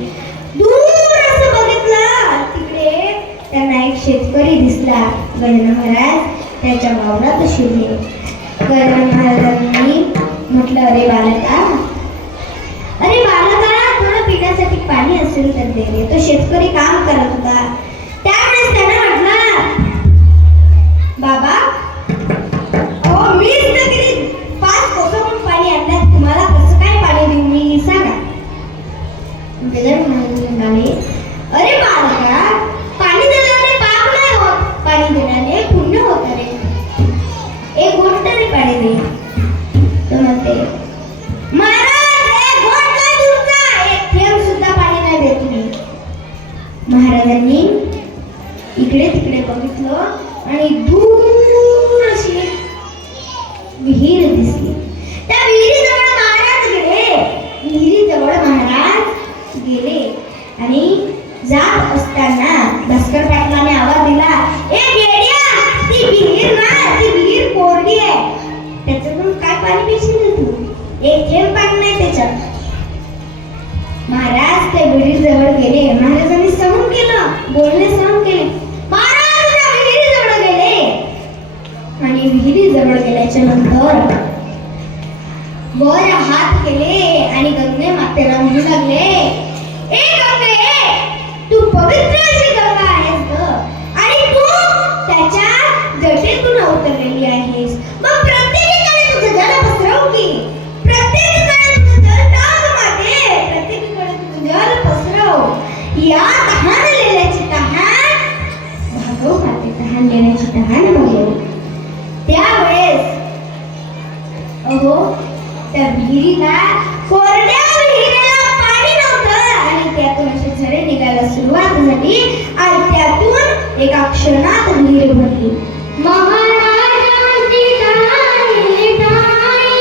दूर असं बघितलं, तिकडे त्यांना एक शेतकरी दिसला. गजानन महाराज त्याच्या वावरात शिरले. गजानन महाराजांनी म्हटलं, अरे बालका, थोडं पिण्यासाठी पाणी असेल तर दे. तो शेतकरी काम करत होता. त्यावेळेस त्याने म्हटलं, बाबा, मीच तर किती 5 कोसावून पाणी आणल्यात, तुम्हाला कसं काय पाणी देऊ मी, सांगा. गजानन महाराज म्हणाले, अरे बालका, पाणी देण्याने पाप नाही होत, पाणी देण्याने पुण्य होत रे. एक गोष्ट तरी पाणी दे. तो म्हणते, महाराजांनी इकडे तिकडे बघितलं आणि दूर अशी विहीर दिसली. त्या विहिरीजवळ महाराज गेले आणि जात असताना भास्कर पाटलाने आवाज दिला, ए बेड्या, ती विहीर कोरडी आहे, त्याच्यातून काय पाणी पिशील तू? एक थेंब पाणी नाही त्याच्यात. महाराज त्या विहिरी जवळ गेले. महाराजांनी सहन केलं, बोलणे सहन केले. महाराज त्या विहिरी जवळ गेले आणि विहिरी जवळ गेल्याच्या नंतर वर हात केले आणि गंगे मातेला म्हणू लागले, ए गंगे, तू पवित्र अशी गंगा आहेस ग आणि तू त्याच्या जटेतून अवतरलेली आहेस. मग प्रत्येकीकडे तुझं जल पसरव की, प्रत्येकीकडे तुझं जल टाक माते, प्रत्येकीकडे तुझं जल पसरव. या तहानलेल्याची तहान भागव माते, तहान देण्याची तहान भागव. त्यावेळेस त्या विहिरीला, कोरड्या विहिरीला पाणी नव्हतं आणि त्यातून असे झरे निघायला सुरुवात झाली आणि त्यातून एका क्षणात विहीर भरली. महाराजांची टाळी टाळी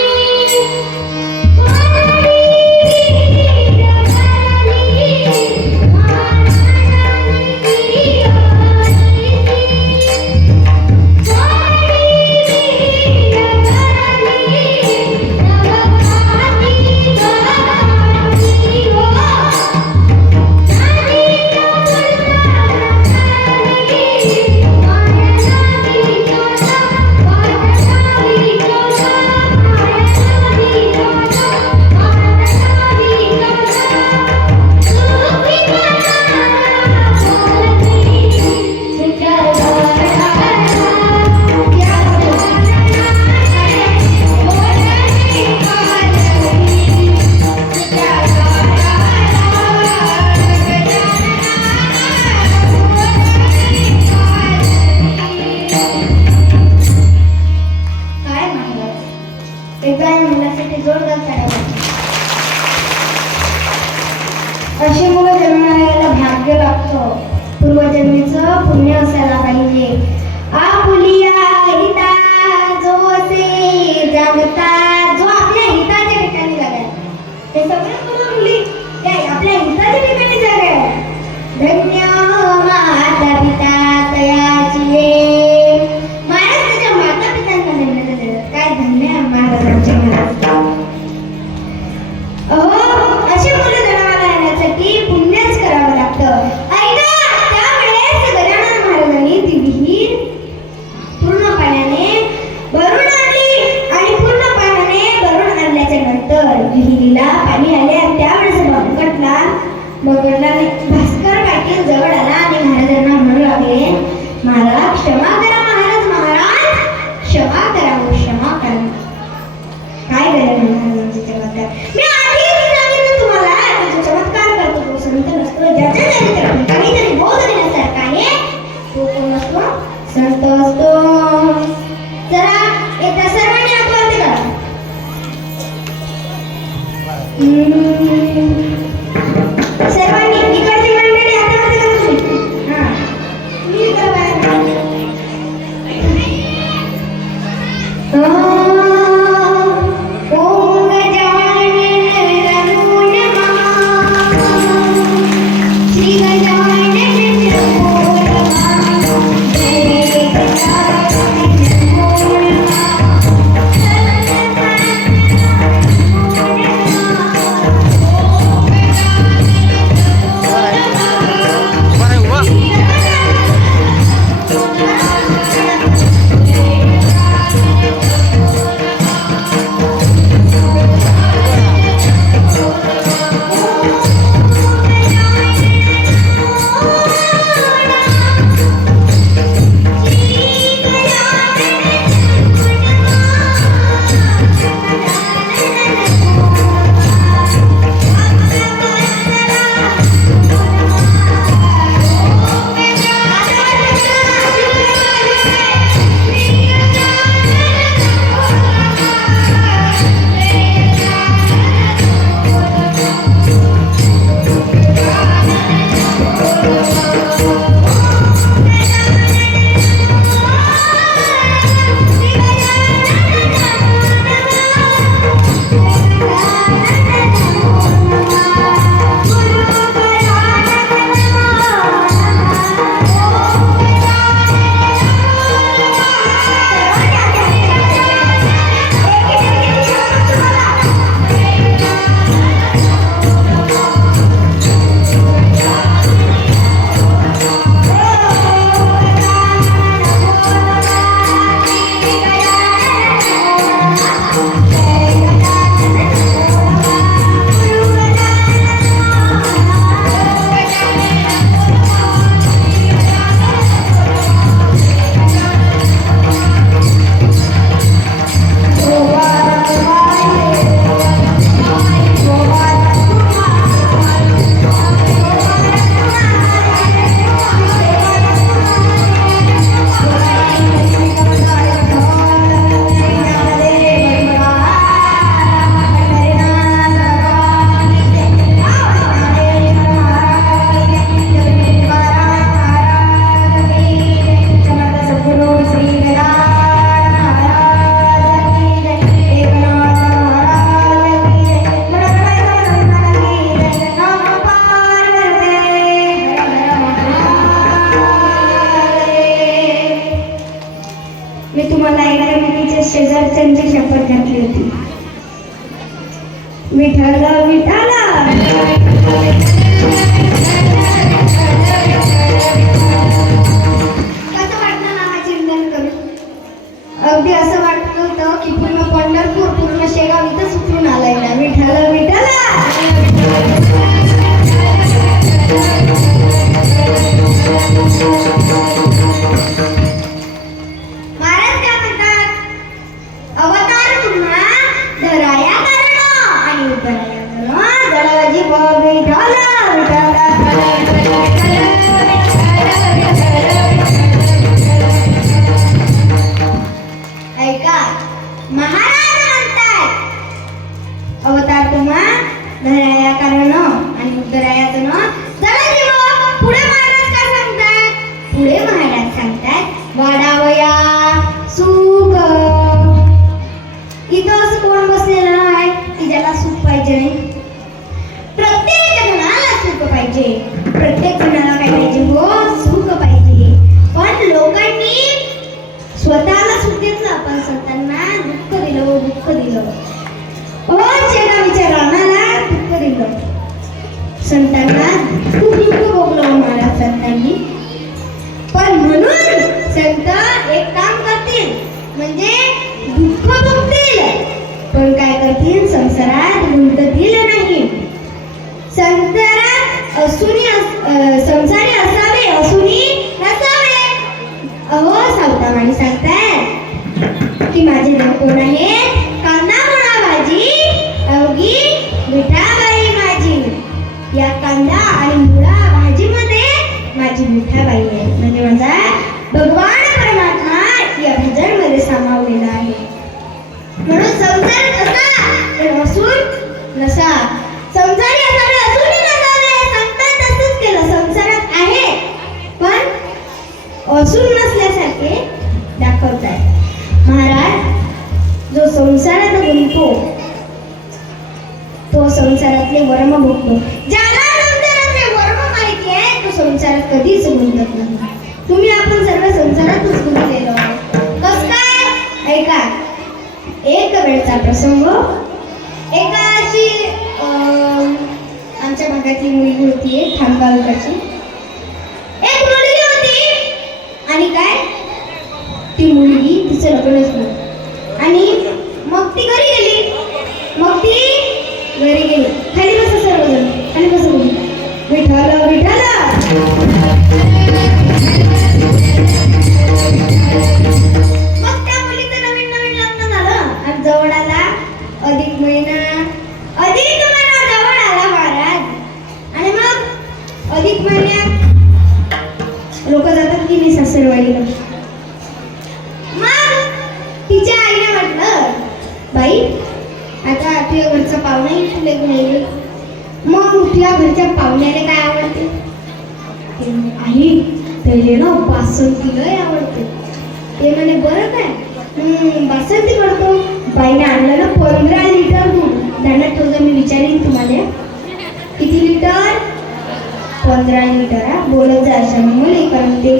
अशी मुलं जन्माला यायला भाग्य लागतं. पूर्वजन्मीचं पुण्य असायला पाहिजे. आपुलिया हिता जो असे जागता, जो आपल्या हिताच्या ठिकाणी जगाय. हे सगळे मुलं मुली आपल्या हिताच्या ठिकाणी जगाय. धन्य माता पिता तयाची महाराज त्याच्या माता पित्यांना धन्यता देतात. काय धन्य आहे महाराजांचे महाराज. अशी मुलं जन्माला येण्यासाठी पुण्यच करावं लागतं. ऐका, त्यावेळेस गजानन महाराजांनी ती विहीर पूर्ण पाण्याने भरून आणली आणि पूर्ण पाण्याने भरून आणल्याच्या नंतर विहिरीला पाणी आले आणि त्यावेळेस बगडला भास्कर पाटील जवळ आला आणि महाराजांना म्हणू लागले, महाराज क्षमा करा, महाराज महाराज क्षमा करा, क्षमा करा. काय गजानन महाराजांचे चमत्कार मी आधी सांगितलं तुम्हाला. जो चमत्कार करतो तो संत नसतो, ज्याच्या चरित्रातून काहीतरी बोध घेण्यासारखा आहे तो कोण असतो? संत असतो. जरा एकदा सर्वांनी आठवण करा. सर्वांनी इकडची मंडळी आठवण करा तुम्ही. हां मी तुम्हाला एका मुलीच्या शेजारच्यांची शपथ घातली होती. विठाला विठाला कसं वाटलं नावा चिंतन करून? अगदी असं वाटलं होतं की पूर्ण पंढरपूर पूर्ण शेगाव इथं उतरून आलाय ना. विठाला विठाला अवतार तुम्हा धराया कारण आणि उद्धरायाचं संसारात संसारी असावे असूनी नसावे. अहो सावतावाणी सांगताय की माझे नाव कोण आहे? कांदा मुळा भाजी अवघी मिठाबाई माझी. या कांदा आणि मुळा भाजीमध्ये माझी मिठाबाई आहे, म्हणजे माझा भगवान परमात्मा या भजनमध्ये सामावलेला आहे. म्हणून संसार कसा तर असून नसा, संसारी असावे असून नसावे. सांगतात तसंच केलं. संसारात आहे पण असून नसल्यासारखे दाखवतात. महाराज जो संसारात गुंततो तो संसारातले वर्म भोगतो. ज्याला संसारातले वर्म माहिती आहे तो संसारात कधीच गुंतत नाही. तुम्ही आपण सर्व संसारातच गुंतलेलो आहोत. कसं काय? ऐका. एक वेळचा प्रसंग. एका अशी आमच्या भागातली मुलगी होती, एक खामगावची एक मुलगी होती. आणि काय ती मुलगी तिचं लग्नच नव्हतं. आणि मग ती घरी गेली. खाली बसा सर्वजण, खाली बसा. विठाला विठाला. मग त्या मुलीचं नवीन लग्न झालं आणि जवळ आला अधिक महिना जवळ आला महाराज. आणि मग अधिक महिन्यात लोक जातात की नाही सासरवाडीला. मग तिच्या आईने म्हटलं, बाई आता तुझ्या घरचा पाहुणा येईल. मग तुझ्या घरच्या पाहुण्याला काय आवडते? आई त्याला ना बासंती लय आवडते. ते म्हणे बरं काय बासंती करतो. बाईने आणलं ना 15 लिटर दूध. ध्यानात ठेवलं, मी विचारीन तुम्हाला किती लिटर? 15 लिटर. हा बोलत जा अशा मुली कारण ते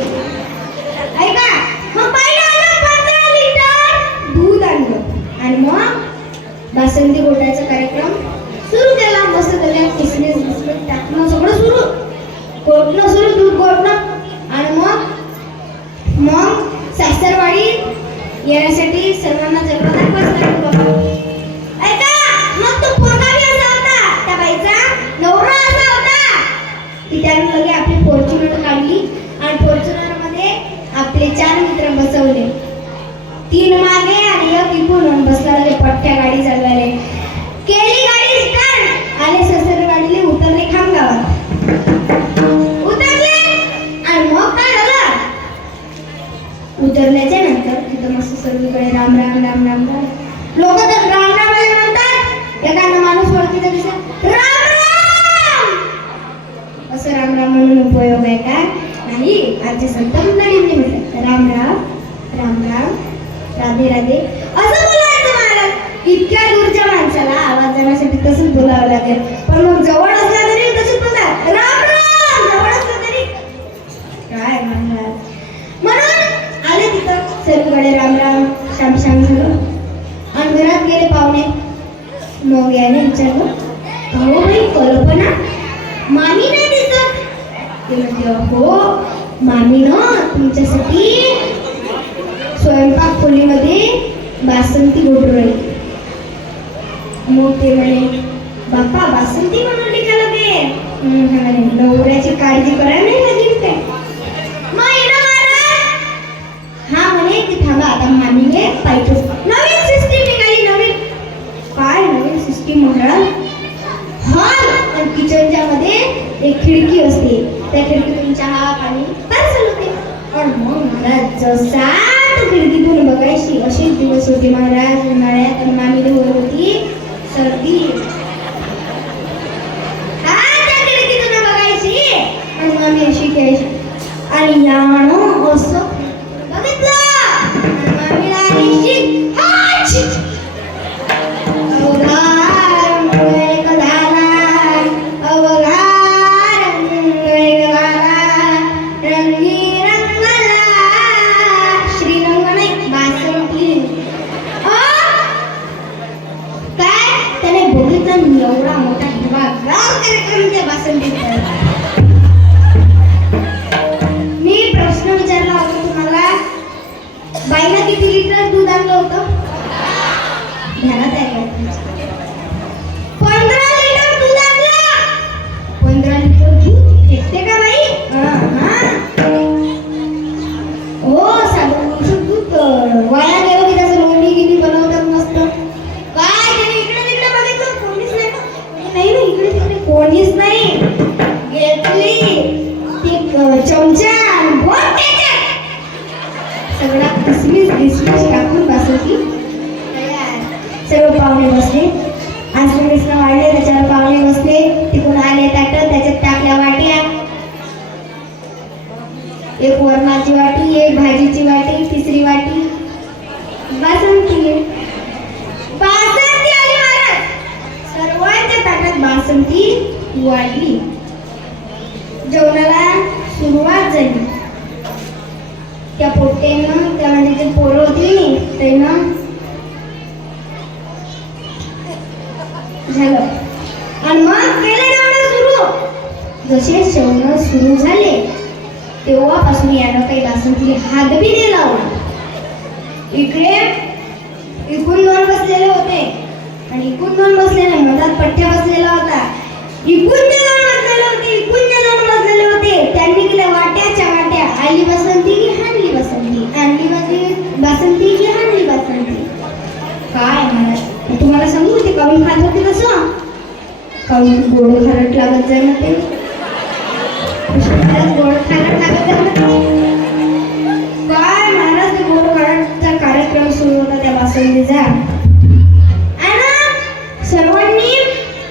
ऐका. मग बाईने आणलं 15 लिटर दूध आणलं आणि मग बासंती घोटायचा कार्यक्रम सुरू केला. मस्त त्याला किसमिस टाकणं सगळं सुरू, घोटणं सुरू, दूध घोटणं. आणि मग सासरवाडी येण्यासाठी सर्वांना जबरदस्त बसला. ऐका. मग तो पोरगा बी असा होता, त्या बाईचा नवरा असा होता की त्याने लगे आपली फॉर्च्युनर काढली आणि फॉर्च्युनर मध्ये आपले 4 मित्र बसवले. 3 मागे आणि 1 इकडून बसला. लगे पट्ट्या गाडी चालवायला केली. गाडी स्टार्ट. आले सासरवाडीले, उतरले खामगावात. उतरले आणि मग काय झालं? उतरल्याच्या नंतर तिथं मस्त सर्वीकडे राम राम राम राम राम. लोक तर राम राम म्हणतात. एखादा माणूस ओळखीचा दिसला राम राम. असं राम राम म्हणून उपयोग आहे का? नाही. आमचे संत मंडळींनी म्हटलं राम राम राम राम राधे राधे असं बोलायचं महाराज. इतक्या दूरच्या माणसाला आवाज देण्यासाठी तसंच बोलावं लागेल. पण मग जवळ असला तरी तसंच बोलतात राम राम. जवळ असलं तरी काय महाराज. म्हणून आले तिथं सर्वकडे राम राम श्याम श्याम झालं. आणि घरात गेले पाहुणे. मग याने विचारलं, अहो बाई कल्पना मामी नाही दिसत. ते म्हणते, हो मामी ना तुमच्यासाठी स्वयंपाक खोलीमध्ये बासंती घोटून राहील. मग ते म्हणे, बाप्पा बासंती बनवली का लगे? नवऱ्याची काळजी करायला नाही लागली काय? मग हा म्हणे की थांबा आता मामीने पाहिजे. नवीन सिस्टीम निघाली. नवीन काय नवीन सिस्टीम महाराज? हॉल आणि किचनच्या मध्ये एक खिडकी असते. त्या खिडकीतून चहा पाणी पार्सल होते. पण मग महाराज जसा खिडकीतून बघायची असेच दिवस होते महाराज. उन्हाळ्यात आणि मामीला होत होती सर्दी. त्या खिडकीतून बघायची आणि मामी अशी घ्यायची आणि यानं असं बघितलं. मामीला आली एवढा मोठा हिरवागार कार्यक्रम त्या बासंतीत. मी प्रश्न विचारला होता तुम्हाला, बाईला किती लिटर दूध आणलं होतं? ध्यानात आहे का? 15 लिटर दूध आणलं. बासंती वाढली. जेवणाला सुरुवात झाली. त्या पोट्टेनं त्या म्हणजे जे पोरं होती त्यानं झालं आणि मग केलं जेवण सुरू. जसे जेवण सुरू झाले तेव्हापासून यानं काही बासंतीला हात बी नाही लावला. इकडे इकून दोन बसलेले होते आणि इकून दोन बसलेले, मधात पठ्ठ्या बसलेला होता. इकून जे दोन बसलेले होते, इकून जे दोन बसलेले होते, त्यांनी केल्या वाट्याच्या वाट्या. आली बसंती की हाणली बसंती, आणली बासंती की हाणली बासंती. काय मला तुम्हाला सांगू ते काऊन खात होते तसं, काऊन गोड खारट लागत जाय ना ते, गोड खारट लागत जाय ना काय. महाराज ते गोड खारटचा कार्यक्रम सुरू होता त्या बासंतीचा आणि सर्वांनी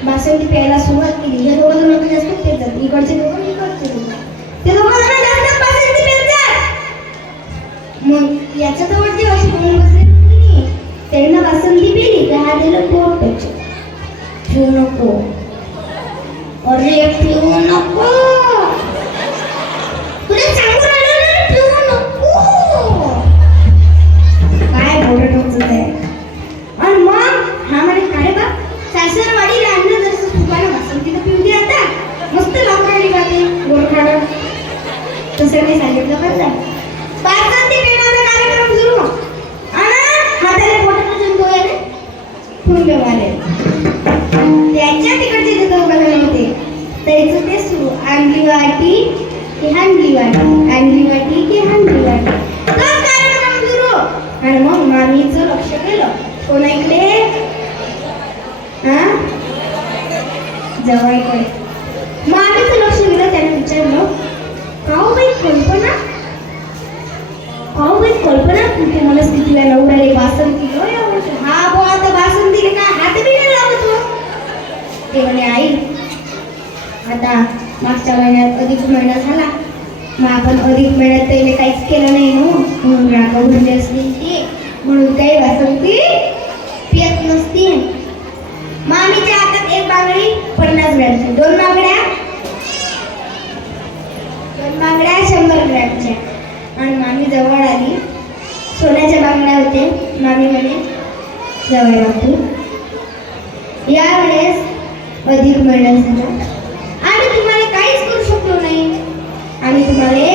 बासंती प्यायला सुरुवात केली. हे दोघं जण जास्त पेतात, इकडचे दोघं इकडचे दोघं, ते दोघं जण जास्त बासंती पेतात. मग याच्या जवळ जे अशी दोन बसले होती त्यांना बासंती पिली तर हा दिलं पोट त्याचे. ठेवू नको, अरे ठेवू नको, तुला सांगून राहिलो ना ठेवू नको. काय बोलत होतं ते. आणि मग हा म्हणे अरे बा सासरवाडीला आणलं जसं तुपाला बासंती तर पिऊ दे आता, मस्त लावणारी बाते गोड खाणं. तसं मी सांगितलं बरं जा. बासंती पिण्याचा कार्यक्रम सुरू आणि हाताला पोटात दोयाने फुंके मारले. त्याच्या तिकडचे जे दोघं होते त्याचं ते सुरू, आणली वाटी की हाणली वाटी, आणली वाटी की हाणली वाटी. तोच कार्यक्रम सुरू. आणि मग मामीचं लक्ष केलं कोणा इकडे, जवळकडे. मामीचं लक्ष दिलं. त्याने विचारलं काऊ बाई कल्पना, काऊ बाई कल्पना कुठे मला स्थितीला नवऱ्याला बासंती लय आवडते. हा बो आता बासंतीला काय हात बी नाही लावत हो. ते म्हणे आई आता मागच्या महिन्यात अधिक महिना झाला, मग आपण अधिक महिन्यात त्याला काहीच केलं नाही ना, म्हणून रागा भरली असली ती, म्हणून काही बासंती पियत नसती. मामीच्या हातात एक बांगडी 50 ग्रॅमची, दोन बांगड्या 100 ग्रॅमच्या. आणि मामी जवळ आली. सोन्याच्या बांगड्या होते. मामी म्हणे जवळ बापू यावेळेस अधिक महिना झाला, आम्ही तुम्हाला काहीच करू शकलो नाही, आम्ही तुम्हाला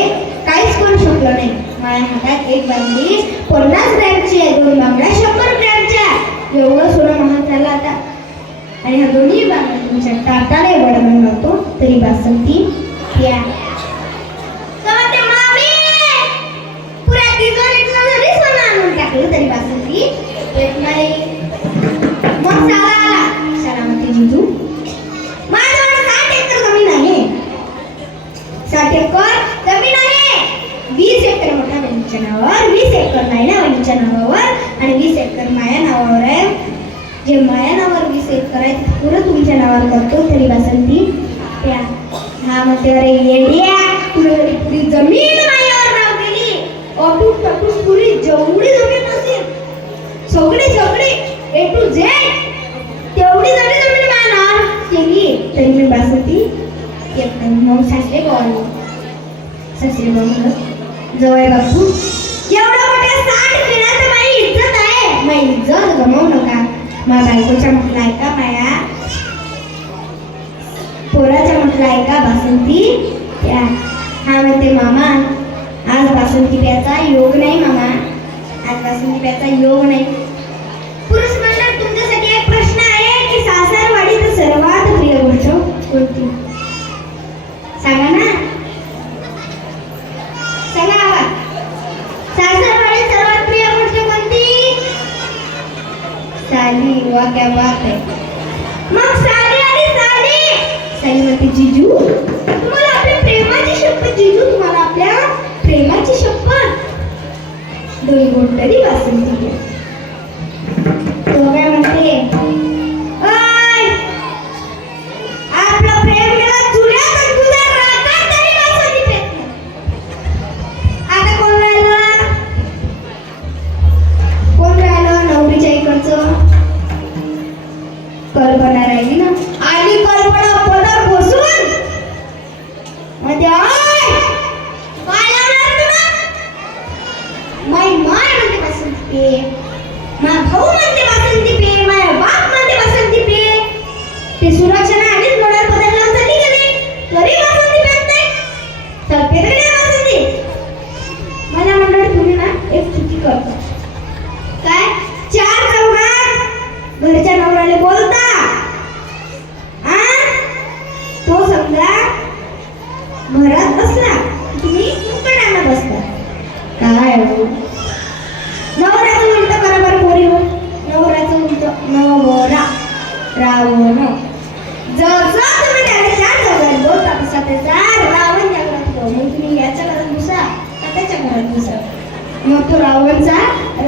काहीच करू शकलो नाही. माझ्या हातात एक बांगडी 50 ग्रॅमची आहे, दोन बांगड्या 100 ग्रॅमच्या. एवढं सोनं महाग झालं आता. आणि ह्या दोन्ही बांगड्या तुमच्या ताटाने वडवून लावतो तरी बासंती प्या. पुऱ्या तिजोरीतलं जरी सोनं आणून टाकलं तरी बासंती येत नाही. मग साला आला. साला म्हणते जिजू माझ्यावर 60 एकर जमीन आहे, 60 एकर जमीन आहे, 20 एकर मोठ्या बहिणीच्या नावावर, 20 एकर नायना बहिणीच्या नावावर आणि 20 एकर माया नावावर आहे. जे माया नावावर 20 एकर आहे ते पुरं तुमच्या नावावर करतो तरी बासंती प्या. हा म्हणते अरे येड्या, तुला जरी पुरी जमीन मायावर नाव केली, अटूट टटूट पुरी जेवढी जमीन असेल सगळी A to Z तेवढी जरी जमीन माझ्या नावावर केली तरी मी बासंती येत नाही. मग सासरे बोलले, सासरे बोलले जवळ बापू एवढा मोठ्या 60 खेळात माझी इज्जत आहे, माझी इज्जत गमावू नका. माझ्या बायकोच्या म्हटलं ऐका, माया पोराच्या म्हटलं ऐका, बासंती प्या. हा म्हणते मामा आज बासंती प्यायचा योग नाही, मामा आज बासंती प्यायचा योग नाही. पुरुष मंडळ तुमच्यासाठी एक प्रश्न आहे की सासरवाडीत सर्वात प्रिय गोष्ट कोणती, सांगा ना, सांगा आवाज. सासरवाडीत सर्वात प्रिय गोष्ट कोणती? साली. वा क्या बात है. मग साली आणि साली म्हणते जिजू तुम्हाला आपल्या प्रेमाची शपथ, जिजू तुम्हाला आपल्या प्रेमाची शपथ, 2 गोट तरी बासंती घ्या. तो काय म्हणते आपलं प्रेम गेला चुऱ्यात आणि तुझा रागात तरी बासंती पेत नाही. आता कोण राहिलं नवरीच्या इकडचं, कल्पना राहिली ना. आली माझा भाऊ म्हणते बासुंदी पे, माझा बाप म्हणते बासुंदी पे. ते सुरक्षाने आधीच मोडार बदलला चालली गेले तरी बासुंदी पेत नाही. सत्य तरी नाही बासुंदी. मला म्हणलं तुम्ही ना एक चुकी करता. काय चार चौघात घरच्या नवऱ्याला बोलता, तो समजा घरात बसला तुम्ही मुकाट्यानं बसता. काय हो नवऱ्याचं उलट करा बरं पोरीवर. नवऱ्याचं उलट नवरा रावण. जसं तुम्ही त्याला चार चौघात बोलता तसा त्याचा रावण जागृत होतो. मग तुम्ही याच्या घरात घुसा का त्याच्या घरात घुसा, मग तो रावणचा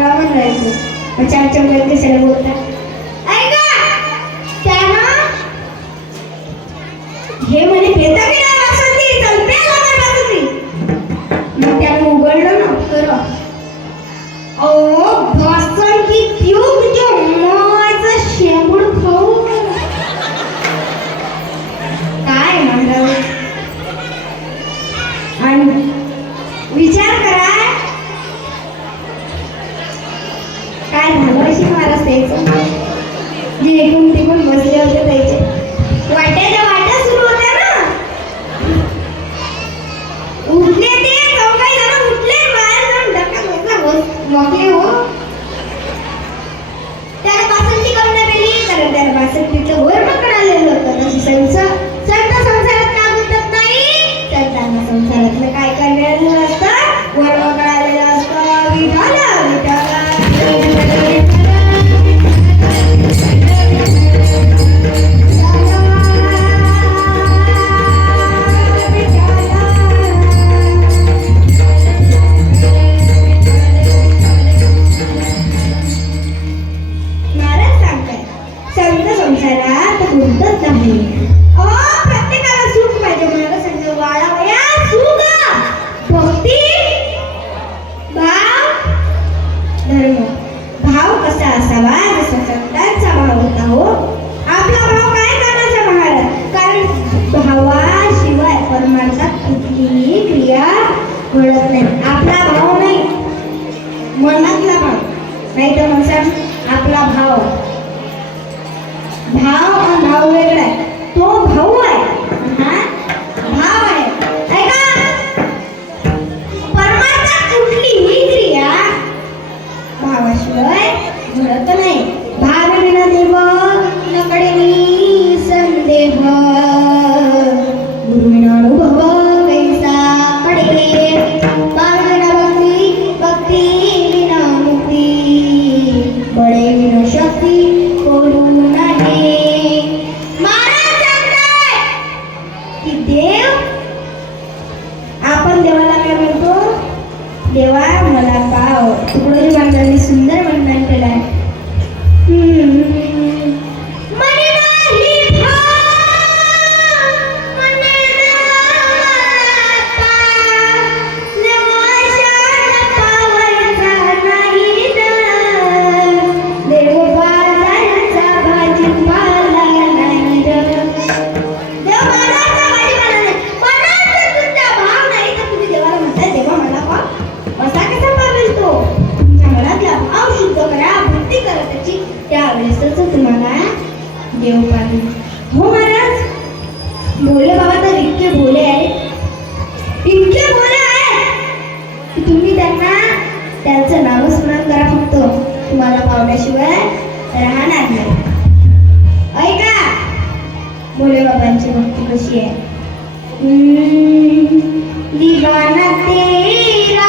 रावण राहतो. मग चार चौघात कशाला बोलता. ऐका त्यानं हे म्हणे पेता की नाही बासुंदी, चल प्यायला कर बासुंदी. मग त्यानं उघडलं ना खरं, अहो बासुंदी ट्यूब जो मायचं शेंबूड खाऊ. काय म्हणावं. आणि विचार करा काय भागवशी महाराज त्याचं जे एकूण तिकून बसले होते त्याचे वाट्याच्या वाट्या सुरू होत्या ना. उठले ते चौघाई जण उठले, बाहेर जाऊन धक्का मोकले हो. त्याला बासुंदी करून गेली कारण त्याला बासुंदीचं वर मकड आलेलं होतं. तशी संत संसारात का गुंतत नाही. संतांना संसारातलं काय काय मिळालेलं असतं, वर मकड आलेलं असतं. विठाला विठाला संसारात गुंतत नाही. प्रत्येकाला सुख पाहिजे. मला सांगतो वाळावया सुख, भक्ती, भाव, धर्म. भाव कसा असावा जसा संतांचा भाव होता हो. आपला भाव काय करण्याचा महाराज, कारण भावाशिवाय परमार्थात कुठलीही क्रिया घडत नाही. आपला भाव नाही, मनातला भाव नाही तर म्हणतात आपला भाव. भाव आणि भाव वेगळा आहे. तो भाऊ आहे, हा भाव आहे. ऐका परमार्थात कुठलीही क्रिया भावाशिवाय घडत नाही. भाव विना देव नकडे संदेह, गुरु विना अनुभव कैसा पडेले. भाव विना भक्ती, भक्ती विना मुक्ती, बळे विना शक्ती कोरू नाही. महाराज सांगताय की देव, आपण देवाला काय म्हणतो, देवा मला पाव. तुकडोजी महाराजांनी सुंदर वर्णन केलंय. देव पाहिजे हो महाराज. भोले बाबा तर इतके भोले आहेत, इतके भोले आहेत की तुम्ही त्यांना त्यांचं नामस्मरण करा फक्त, तुम्हाला पावल्याशिवाय राहणार नाही. ऐका भोले बाबांची भक्ती कशी आहे. दीवाना तेरा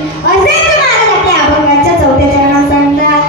असेच महाराज आपल्या अभंगाच्या 4थ्या चरणात सांगतात.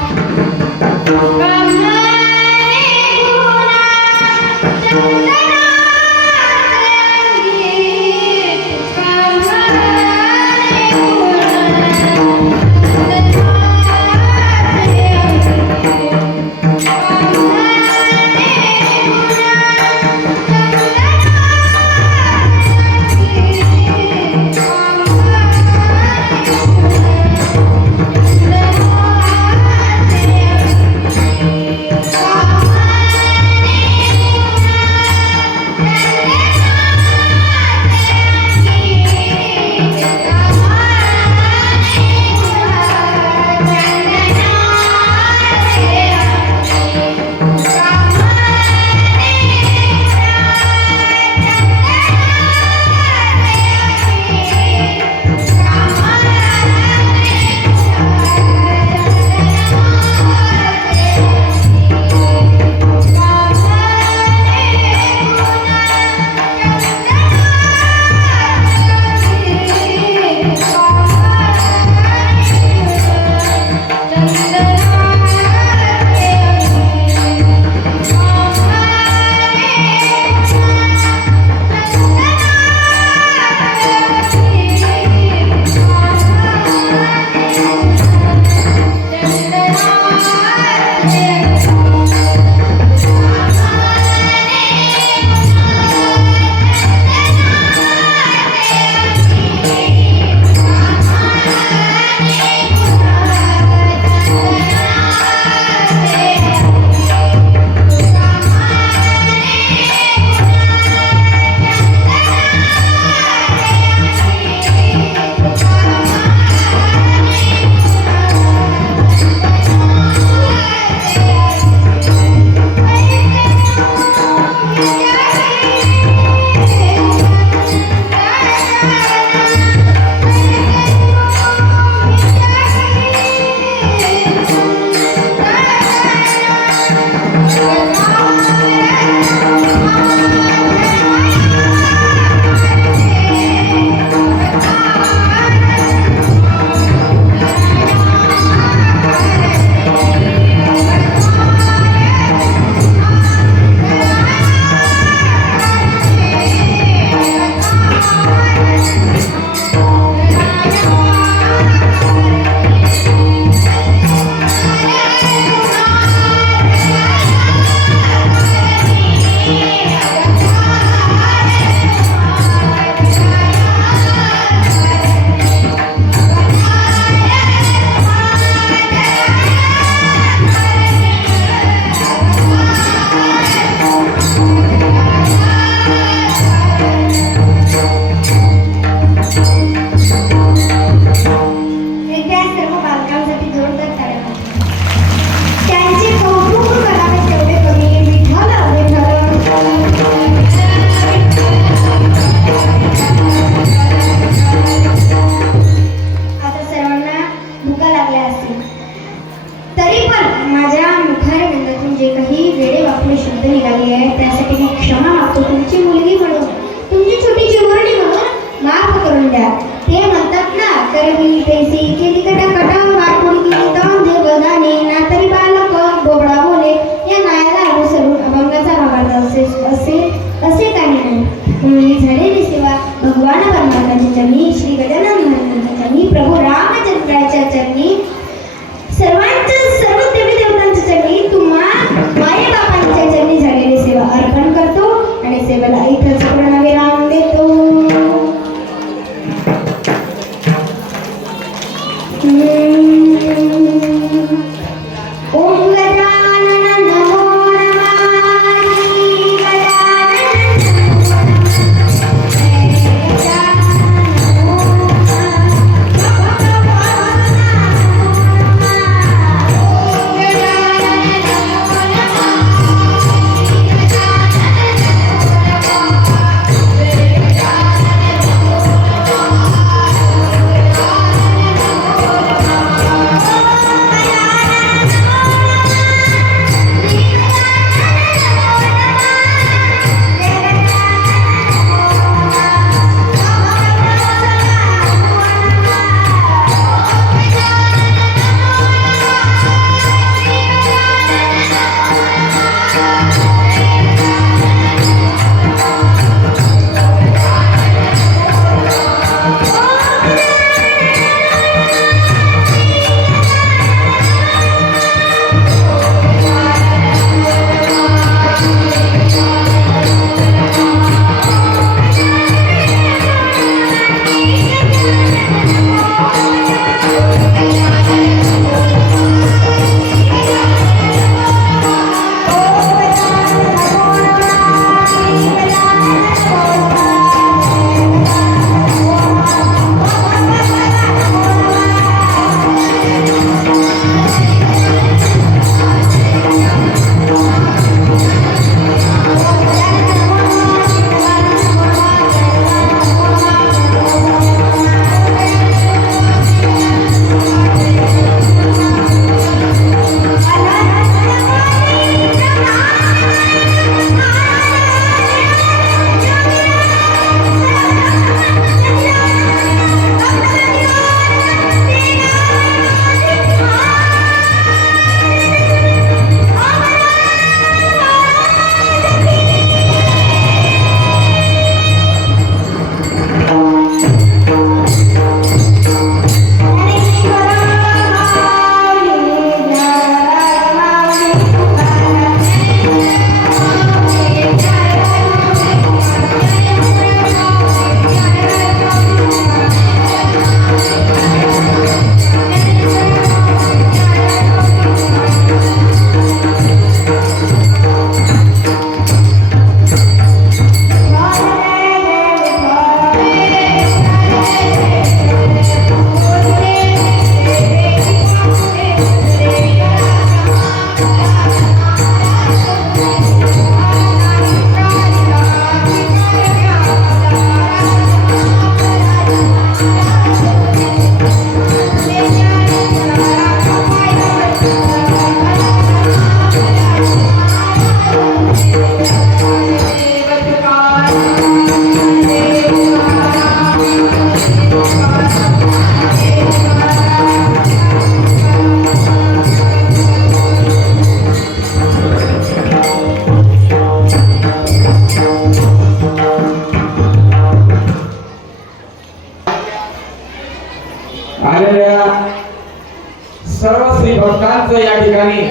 श्री भक्तांचं या ठिकाणी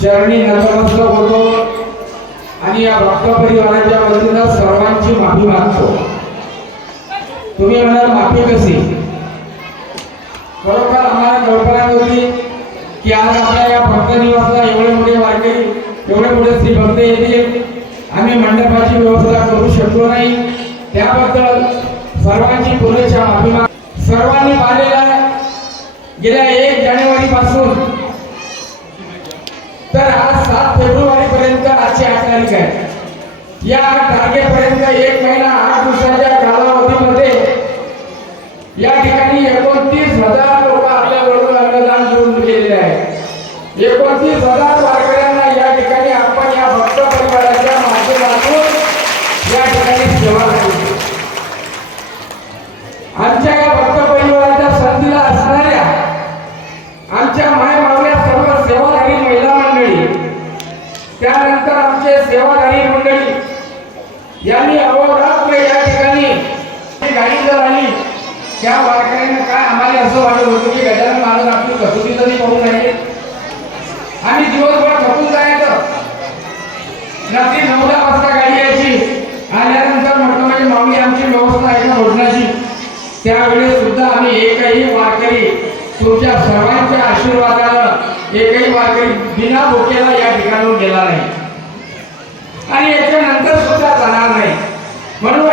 चरणी नतमस्तक होतो आणि या भक्त परिवाराच्या वतीनं सर्वांची माफी मागतो. तुम्ही म्हणाल माफी कशी? बरोबर आम्हाला कल्पना होती की आज आपल्या या भक्त निवासला एवढे मोठे वारकरी एवढे मोठे श्री भक्त येतील, आम्ही मंडपाची व्यवस्था करू शकलो नाही. त्याबद्दल सर्वांची पुरेशी माफी माग. सर्वांनी पाहिलेला गेल्या 1 जानेवारी पासून तर आज 7 फेब्रुवारी पर्यंत आजची 8 तारीख आहे. या तारखेपर्यंत 1 महिना 8 दिवसाच्या कालावधीमध्ये या ठिकाणी 29,000 लोक आपल्याबरोबर अन्नदान देऊन गेलेले आहेत. 29,000 वारकऱ्यांना या ठिकाणी आपण या भक्त परिवाराच्या माध्यमातून या ठिकाणी सेवा केली. आमच्या या भक्त परिवाराच्या संधीला असणाऱ्या आमच्या मायमावल्या सर्व सेवाधारी महिला मंडळी, त्यानंतर आमचे सेवाधारी मंडळी यांनी अहोरात्र या ठिकाणी गाडी जर आली त्या वारकऱ्यांना काय आम्हाला असं वाटत होतं की गजानन महाराज आपली कसोटी तरी पाहू नये. आम्ही दिवसभर थकून जायचं, रात्री 9-10 वाजता गाडी यायची. आल्यानंतर म्हटलं म्हणजे माऊली आमची व्यवस्था आहे ना भोजनाची. त्यावेळेस सुद्धा आम्ही एकही वारकरी तुमच्या सर्वांच्या आशीर्वादानं एकही वारकरी बिना भोकेला या ठिकाणून गेला नाही आणि याच्यानंतर सुद्धा जाणार नाही. म्हणून